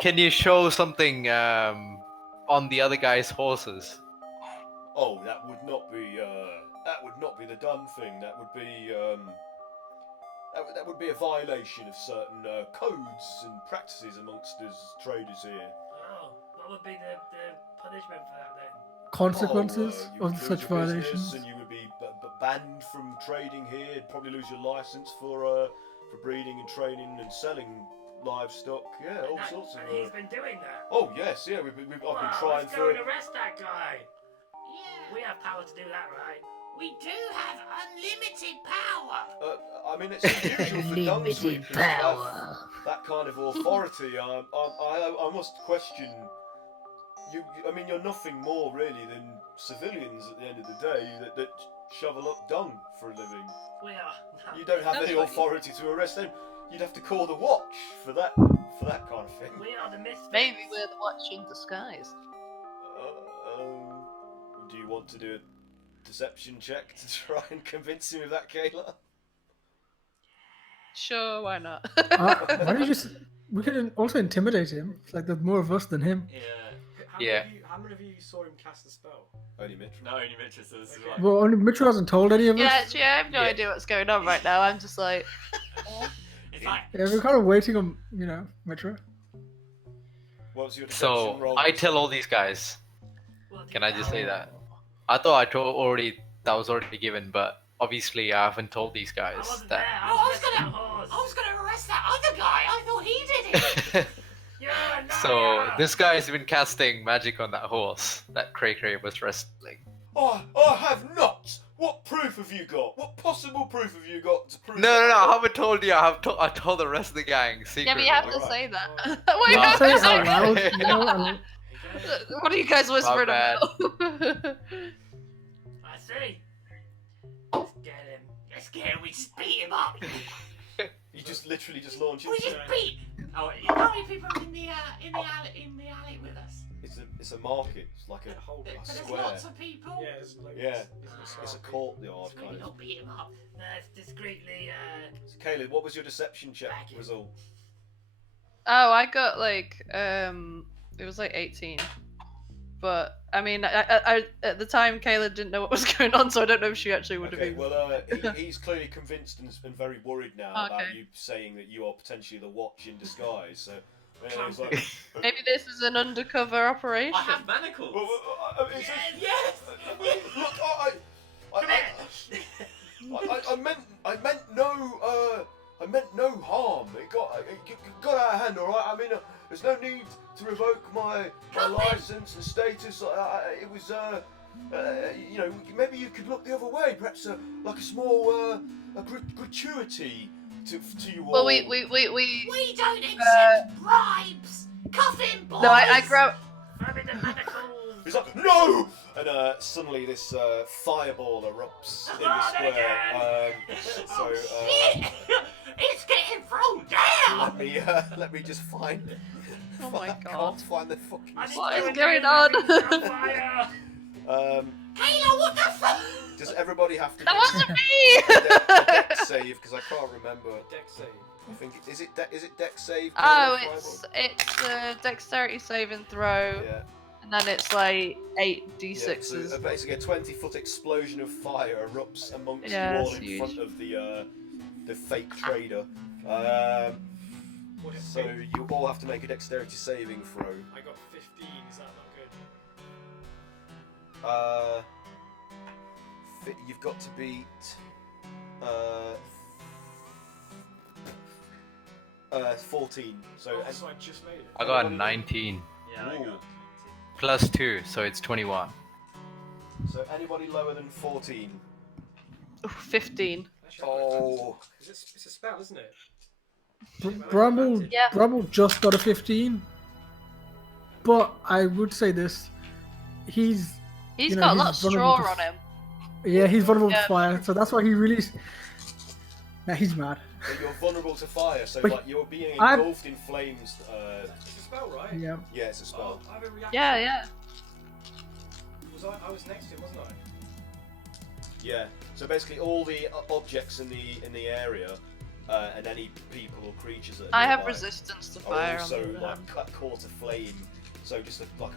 Can you show something on the other guy's horses? Oh, that would not be the done thing. That would be that would be a violation of certain codes and practices amongst us traders here. Oh, what would be the punishment for that then? Consequences You would of lose such your business violations. and you would be banned from trading here. You'd probably lose your license for breeding and training and selling livestock. Yeah, all sorts of. And he's been doing that. Oh yes, yeah. I've been trying let's for. go and arrest that guy. Yeah. We have power to do that, right? We do have unlimited power. I mean, it's unusual for dung sweepers to have that kind of authority. I must question you. I mean, you're nothing more really than civilians at the end of the day that shovel up dung for a living. We are. You don't have any authority to arrest them. you'd have to call the watch for that kind of thing. We are the Misfits. Maybe we're the watch in disguise. Do you want to do a deception check to try and convince him of that, Kayla? Sure, why not? Why don't you just? We could also intimidate him. It's like there's more of us than him. Yeah. How many of you saw him cast the spell? Only Mitch. No, only Mitchell says this is right. Well, only Mitchell hasn't told any of us. Yeah, actually, I have no idea what's going on right now. I'm just like, It's like, Yeah, we're kind of waiting on Mitchell. What was your deception So roll? I tell all these guys. Can I just say that? I thought I told already. That was already given, but obviously I haven't told these I guys wasn't there. that. I was gonna arrest that other guy. I thought he did it. You're a So liar. this guy's been casting magic on that horse that Cray Cray was wrestling. I have not. What proof have you got? What possible proof have you got to prove? No, I haven't told you. I told the rest of the gang yeah, secretly. but you have to Right. say that. Oh. Wait, No, you I'll say have it to say out loud. And What are you guys whispering bad. about? I see. Let's get him. Let's get him. We just beat him up. You just literally just launch We into just it. beat. Oh, how many people are in the alley with us? It's a market. It's like The whole a But there's square. lots of people. Yeah, there's loads. Yeah. Isn't it It's a so? courtyard Maybe kind not of. beat him up. Let's discreetly. So, Caleb, what was your deception check Back in. result? Oh, I got like it was like 18. But I mean, I at the time Kayla didn't know what was going on, so I don't know if she actually would Okay, have been. well, he's clearly convinced and very worried now about Okay. you saying that you are potentially the watch in disguise. So, he's Clumsy. like, Maybe this is an undercover operation. I have manacles. it's Yes. Look, I meant no harm. It got out of hand, all right. I mean, there's no need to revoke my license and status. It was, maybe you could look the other way. Perhaps like a small gratuity to you all. Well, we We don't accept bribes. Cuff him, boys. no, I grab. Throw me the manacles. He's like, no! And suddenly this fireball erupts in the Not square. again. So Shit! It's getting thrown down. let me just find. Oh my I God. can't find the fucking. I need What to is go going and on? get everything on fire. Kayla, what the fuck? Does everybody have to That do wasn't a me. deck save? Because I can't remember. Deck save. I think is it deck save? Oh, Fireball? it's a dexterity saving throw, Yeah. and then it's like 8 Yeah, d6s. so basically a 20-foot explosion of fire erupts amongst Yeah, you all it's in huge. front of the fake trader. What is So it? you all have to make a dexterity saving throw. I got 15. Is that not good? You've got to beat 14. So Oh, so I just made it. I got a 19 Yeah, I Ooh. got plus 2, so it's 21. So anybody lower than 14? Ooh, 15. Actually, Oh. It's a spell, isn't it? Bramble, Yeah. Bramble just got a 15. But I would say this: he's He's You know, got a he's lot of vulnerable straw to on him. he's vulnerable Yeah. to fire, so that's why he really. Nah, he's mad. So you're vulnerable to fire, so Wait, like you're being I'm- engulfed in flames. It's a spell, right? Yeah. Yeah, it's a spell. Oh, I have a reaction. Yeah. I was next to him, wasn't I? Yeah. So basically, all the objects in the area, and any people or creatures that are I have nearby resistance to are fire. also on like caught aflame. So just like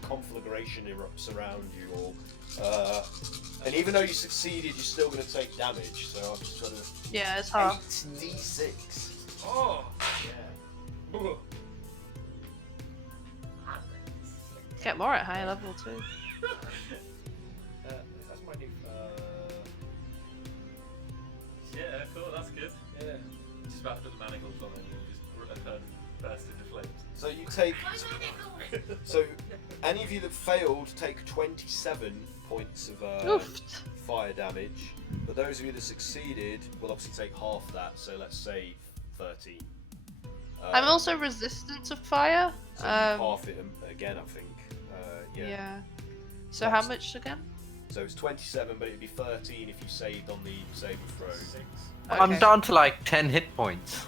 a conflagration erupts around you all. And even though you succeeded, you're still going to take damage. So I'm just trying to. Yeah, it's hard. 8d6. Oh! Yeah. Ooh. Get more at higher level too. That's my new. Yeah, cool, that's good. Yeah. Just about to put the manacles on it and just burst into flames. So you take. My manacles. So any of you that failed take 27 points of Oof. fire damage. But those of you that succeeded will obviously take half that. So let's say 13. I'm also resistant to fire. So you half it again, I think. Yeah. Yeah. So how much again? So it's 27, but it'd be 13 if you saved on the saving throw. 6. I'm Okay. down to like 10 hit points.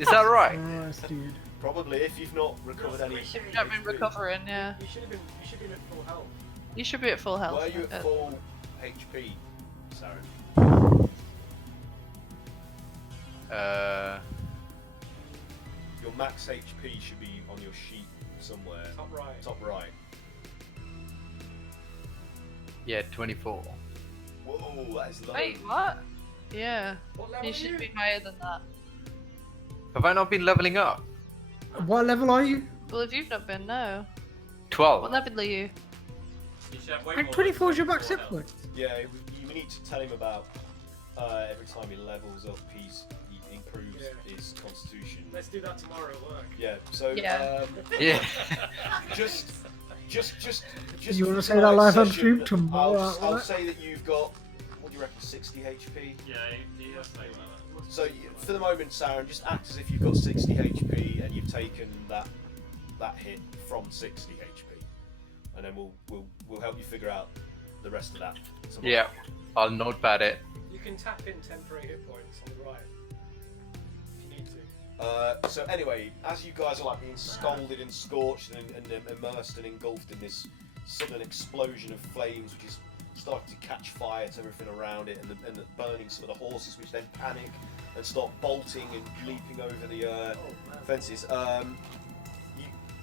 Is that right? Christ, dude. Probably if you've not recovered any. You've not been recovering, yeah. You should have been at full health. You should be at full health. Were you at full HP, Sarah? Your max HP should be on your sheet somewhere. Top right. Top right. Yeah, 24. Whoa, that is low. Wait, what? Yeah. What level You are should you? be higher than that. Have I not been leveling up? What level are you? Well, if you've not been, no. 12. What level are you? You should have way And more 24 is your than max hit 24 point. Yeah, you need to tell him about every time he levels up, he improves his constitution. Let's do that tomorrow at work. Yeah. So Yeah. Yeah. just. You wanna for say that live on tonight's stream session, tomorrow, I'll right? say that you've got. What do you reckon? 60 HP. Yeah, he has something like that. So for the moment, Sarah, just act as if you've got 60 HP and you've taken that hit from 60 HP, and then we'll help you figure out the rest of that. tomorrow. Yeah, I'll notepad it. You can tap in temporary hit points on the right. If you need to. So anyway, as you guys are like being scalded and scorched and immersed and engulfed in this sudden explosion of flames, which is starting to catch fire to everything around it, and burning some of the horses, which then panic and start bolting and leaping over the fences.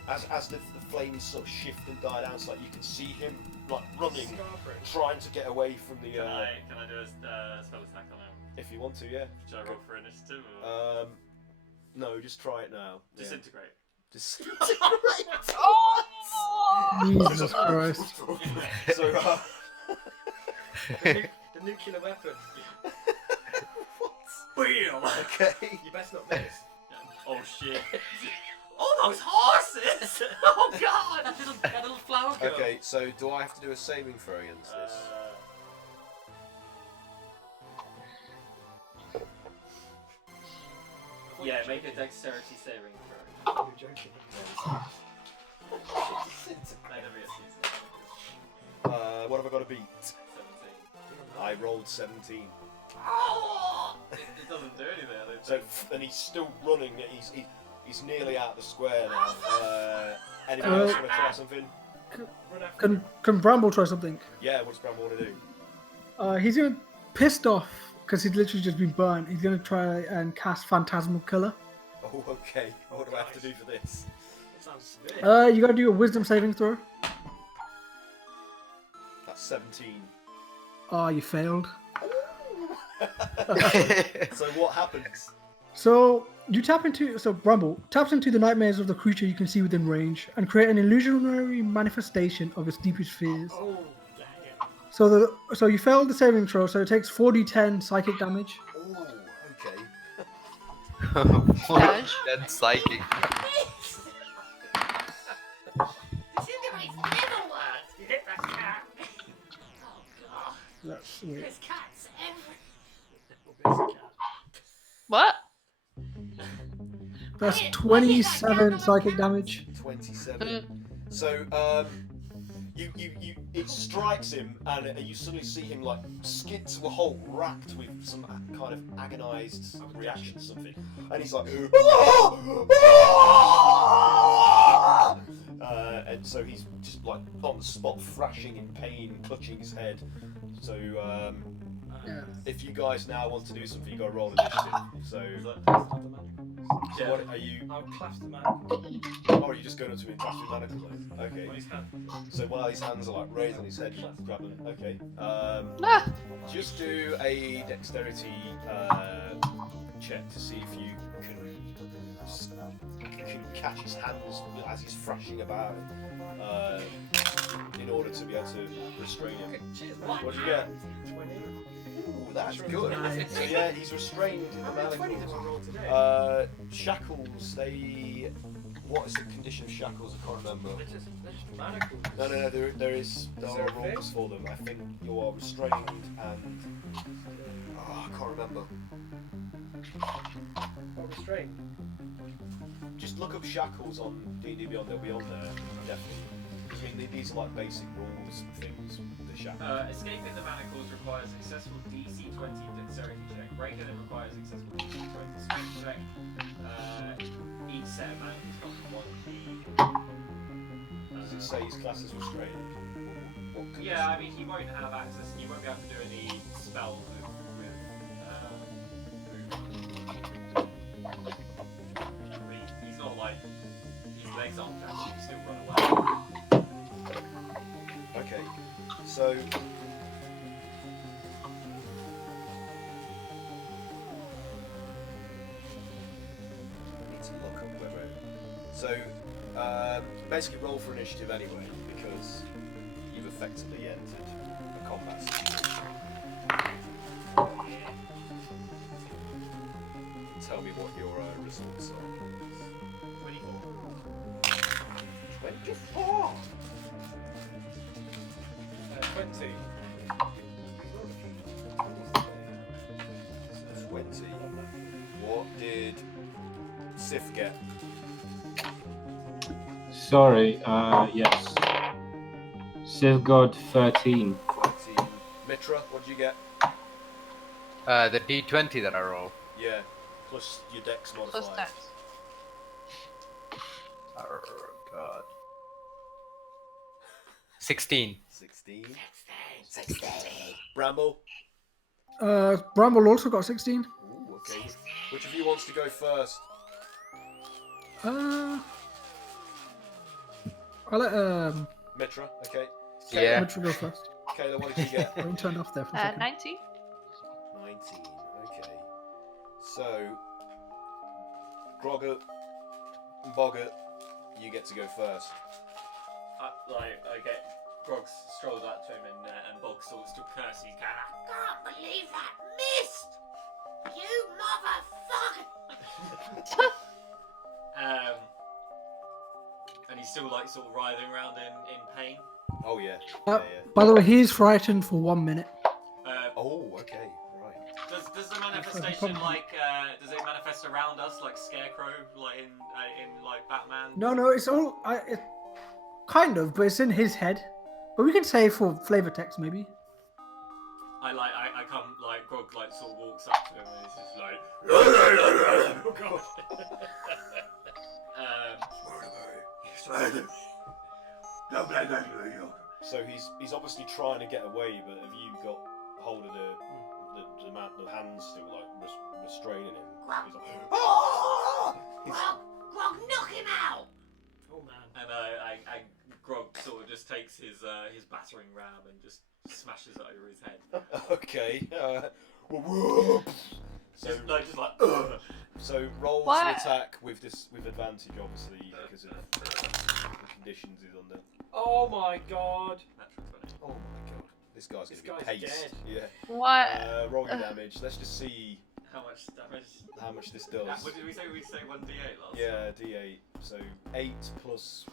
As the flames sort of shift and die down, it's like you can see him like running, trying to get away from the. Can I do a spell attack on him? If you want to, yeah. Should I roll for initiative? Or? No, just try it now. Yeah. Disintegrate. Disintegrate. Jesus Christ. So, The nuclear weapon. Bam! okay. You best not miss. Oh shit! All those horses! Oh god! That little flower girl. Okay, so do I have to do a saving throw against this? Yeah, make a dexterity saving throw. You're joking. I never get to use it. What have I got to beat? 17. I rolled 17. It doesn't do anything. I don't So, think. and he's still running. He's nearly out of the square now. Anyone else want to try something? Run after Can Bramble try something? Yeah, what's Bramble want to do? He's gonna pissed off because he's literally just been burnt. He's gonna try and cast Phantasmal Killer. Oh, okay. What do I have to do for this? That sounds severe. You gotta do a Wisdom saving throw. That's 17. Oh, you failed. So what happens? So Bramble taps into the nightmares of the creature you can see within range and create an illusionary manifestation of its deepest fears. Oh, dang it. So you failed the saving throw, so it takes 4d10 psychic damage. Oh, okay. Dash. Then psychic. Disintegrate's never worked. You hit that cat. Oh god. That's weird. There's cats everywhere. What? That's 27 psychic damage. 27. So, it strikes him, and you suddenly see him like skid to a halt, racked with some kind of agonised reaction to something, and he's like, and so he's just like on the spot, thrashing in pain, clutching his head. So, Yeah. if you guys now want to do something, you got to roll initiative. So, Yeah. what are you? I'll clasp the man. Oh, are you just going up to him and touching his manacles? Okay. What his hand? So while his hands are like raised on his head, you grab them. Okay. Ah! Just do a dexterity check to see if you can catch his hands as he's thrashing about, in order to be able to restrain him. What do you get? 20. Ooh, that's good. Nice. So yeah, he's restrained in the How many 20 did I manacles. roll today? Shackles. What is the condition of shackles? I can't remember. They're just manacles. No. There are there a rules for them. I think you are restrained and I can't remember. Or restrained. Just look up shackles on D&D Beyond. They'll be on there definitely. mean, these are like basic rules and things. The shackles. Escaping the manacles requires successful DC 20 dexterity check. Breaking them requires successful DC 20 strength check. Each set of manacles costs 1 Does it say his class is restrained? What yeah, I mean, he won't have access. He won't be able to do any spells with he's not like his legs aren't down. He can still run away. Okay, so I need to look up whether. So basically, roll for initiative anyway because you've effectively entered a combat situation. Tell me what your results are. 24. 20. 20. What did Sif get? Sorry, yes. Civ got 13. 13. Mitra, what did you get? The D20 that I roll. Yeah, plus your dex modifier. Plus dex. Oh god. 16. 16. Bramble. Bramble also got 16. Ooh, okay. Which of you wants to go first? I'll let Mitra, okay. Yeah. Mitchell go first. Kayla, what did you get? I turned off there for a second. 90. 19, okay. So, Grogger and Boggart, you get to go first. Okay, Grog strolls up to him and Bog sort of still curses. He's going, Can't believe that missed! You motherfucker! and he's still like sort of writhing around in pain. Oh, yeah. By the way, he's frightened for 1 minute. Oh, okay, right. Does the manifestation does it manifest around us like Scarecrow, like in like Batman? No, it's all kind of, but it's in his head. But we can say for flavor text maybe. I come like Grog like sort of walks up to him and he's just like oh god. So he's obviously trying to get away, but have you got hold of the hands still like restraining him? He's like, "Ah!" Grog, knock him out! Oh man. And Grog sort of just takes his battering ram and just smashes it over his head. Okay. So roll What? to attack with advantage, obviously, because of the conditions he's under. Oh my god. Natural 20. Oh my god, this guy's This gonna guy's be paced. dead. Yeah. What? Roll your damage. Let's just see How much damage? how much this does. What did we say? We say 1d8 last. Yeah, D8. So 8 plus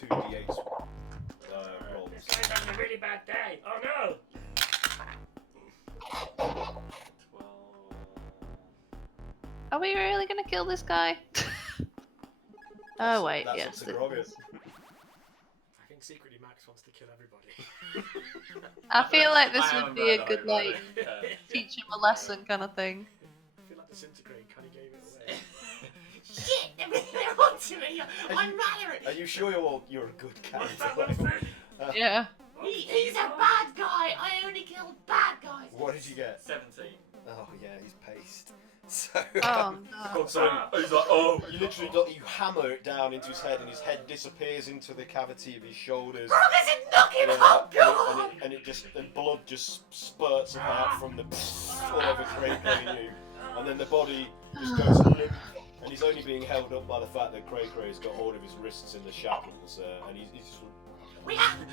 2 D8s rolls. This guy's having a really bad day. Oh no! 12. Are we really gonna kill this guy? Oh wait, That's yes. up to Grogger. I think secretly Max wants to kill everybody. I feel like this I would am be a right, good right, like right. teach him a lesson kind of thing. I feel like disintegrate kind of gave it away. Shit, they're onto me! I'm mad Are you sure you're a good What's that character? one thing? Yeah. He's a bad guy! I only killed bad guys! What did you get? 17. Oh yeah, he's paced. So, Oh no. so he's like, oh, you literally you hammer it down into his head, and his head disappears into the cavity of his shoulders. Grog, knock him out! God! And blood just spurts out from the all over Craig and you, and then the body just goes limp, and he's only being held up by the fact that Craig has got hold of his wrists in the shackles, and he's just. We have to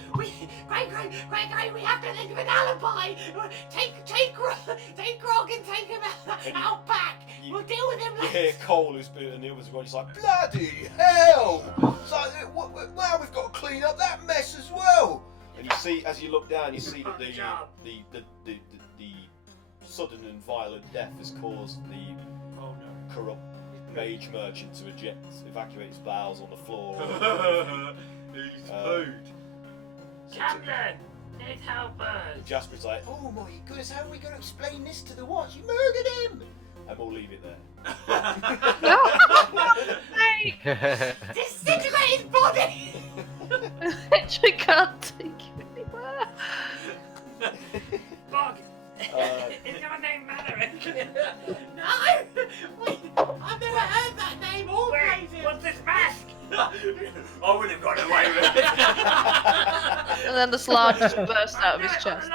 think of an alibi! Take Grog and take him out back! We'll deal with him You later! hear Cole, who's been in the other one, he's like, bloody hell! It's like, wow, we've got to clean up that mess as well! And you see, as you look down, you see that the sudden and violent death has caused the corrupt mage merchant to evacuate his bowels on the floor. He's pooed. Champion, need helpers. Jasper's like, oh my goodness, how are we going to explain this to the watch? You murdered him! And we'll leave it there. Disintegrate his body. Literally can't take you anywhere. Bog. Is your name Mallory? No! Wait, I've never heard that name or places. What's this mask? I would have got away with it. And then the slard just burst out of his chest.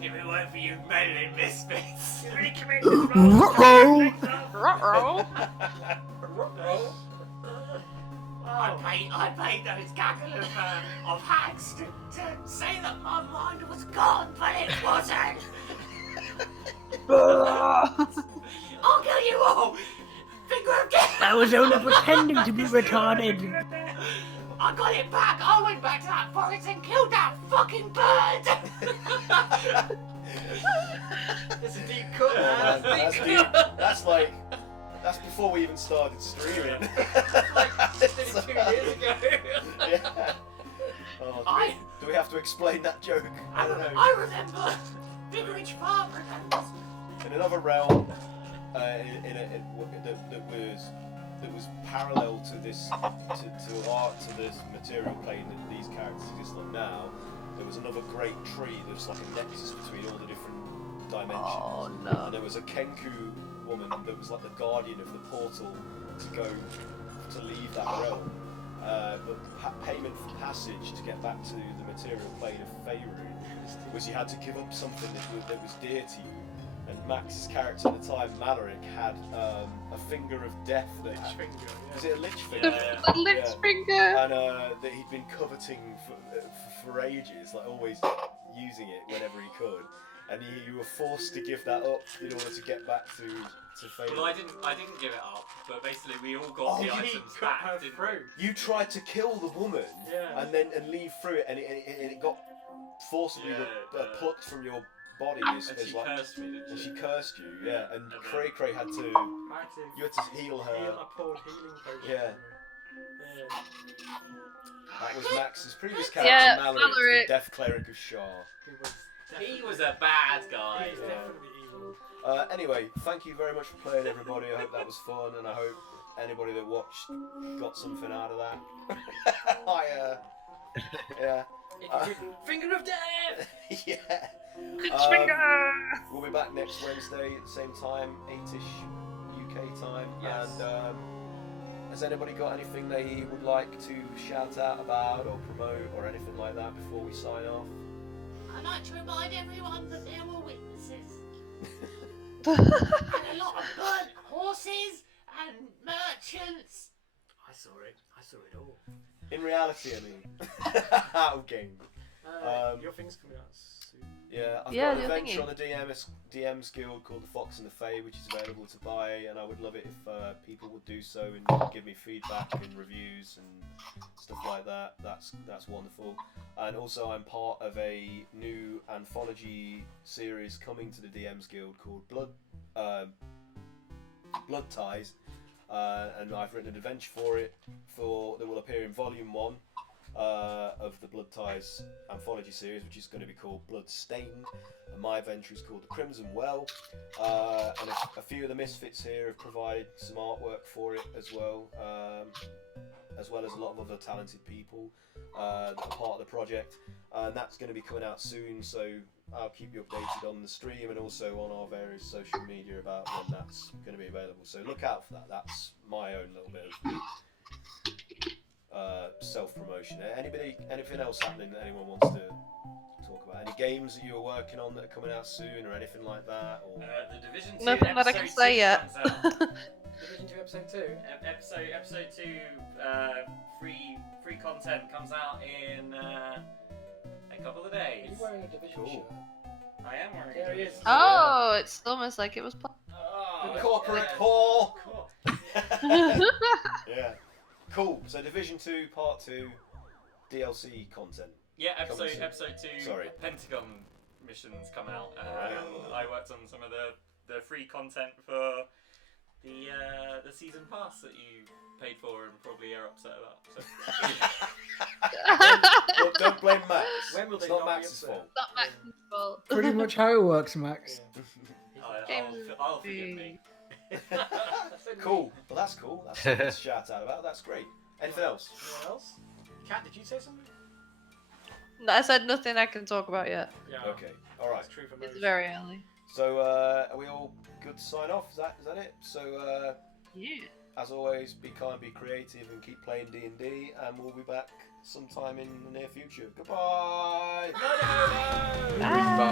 If it weren't for you meddling misfits. You really committed the wrong. Ruh-roh. I paid those gaggle of hags to say that my mind was gone, but it wasn't. I'll kill you all. Finger of death. I was only pretending to be retarded. I got it back. I went back to that forest and killed that fucking bird. It's a deep cut, man. That's deep. That's before we even started streaming. Like 2 years ago. Yeah. Oh, do we have to explain that joke? I don't know. I remember. Vicarage Farm remembers. In another realm, that was parallel to this to this material plane that these characters exist on now. There was another great tree that was like a nexus between all the different dimensions. Oh no. And there was a Kenku woman that was like the guardian of the portal to leave that realm. But payment for passage to get back to the material plane of Faerun was you had to give up something that was dear to you. And Max's character at the time, Maloric, had a finger of death. Was it a lich finger? The lich finger. And that he'd been coveting for ages, like always using it whenever he could. And you were forced to give that up in order to get back to Faerun. Well, I didn't give it up, but basically we all got the items back. Didn't we? You tried to kill the woman, and leave through it, and it got forcibly plucked from your body. And she cursed me, didn't she? And she cursed you, yeah. And Cray had to. You had to heal her. I poured healing potion. Yeah. That was Max's previous character, Yeah, Maloric, the Death Cleric of Shar. He was a bad guy. He's definitely evil. Anyway, thank you very much for playing, everybody. I hope that was fun, and I hope anybody that watched got something out of that. Yeah. Finger of death! Yeah. We'll be back next Wednesday at the same time, 8ish UK time. Yes. And has anybody got anything they would like to shout out about or promote or anything like that before we sign off? I'd like to remind everyone that there were witnesses. And a lot of burnt horses and merchants. I saw it all. In reality, I mean. Out of game. Your thing's coming out soon. Yeah, I've Yeah, got an the adventure thingy. on the DM's guild called The Fox and the Fae, which is available to buy, and I would love it if people would do so and give me feedback and reviews and stuff like that. That's wonderful. And also I'm part of a new anthology series coming to the DM's guild called Blood Ties, and I've written an adventure for it that will appear in volume 1 of the Blood Ties anthology series, which is going to be called Blood Stained, and my adventure is called The Crimson Well, and a few of the Misfits here have provided some artwork for it as well as a lot of other talented people that are part of the project, and that's going to be coming out soon, so I'll keep you updated on the stream and also on our various social media about when that's going to be available, so look out for that. That's my own little bit of self-promotion. Anything else happening that anyone wants to talk about? Any games that you are working on that are coming out soon or anything like that? Or The Division 2 Nothing that I can episode say 2 yet. comes out. Division 2 episode 2? Episode 2 free content comes out in a couple of Are days. you wearing a Division Cool. shirt? I am wearing There it. he is. Oh, it's almost like it was. Oh, corporate yeah. core. Cool. Yeah. Cool. So Division 2 Part 2 DLC content. Yeah, Coming soon. episode 2 Sorry. Pentagon missions come out. I worked on some of the free content for the season pass that you paid for and probably are upset about. So Well, don't blame Max. When will It's they not not be Max's upset? fault. Not Max's fault. Pretty much how it works, Max. I'll forgive me. Cool. Well, that's cool. That's something to shout out about. That's great. Anything else? Anyone else? Kat, did you say something? No, I said nothing I can talk about yet. Yeah. Okay. All right. That's true for It's most. very early. So, are we all good to sign off? Is that it? So, Yeah. as always, be kind, be creative, and keep playing D&D. And we'll be back sometime in the near future. Goodbye. Bye.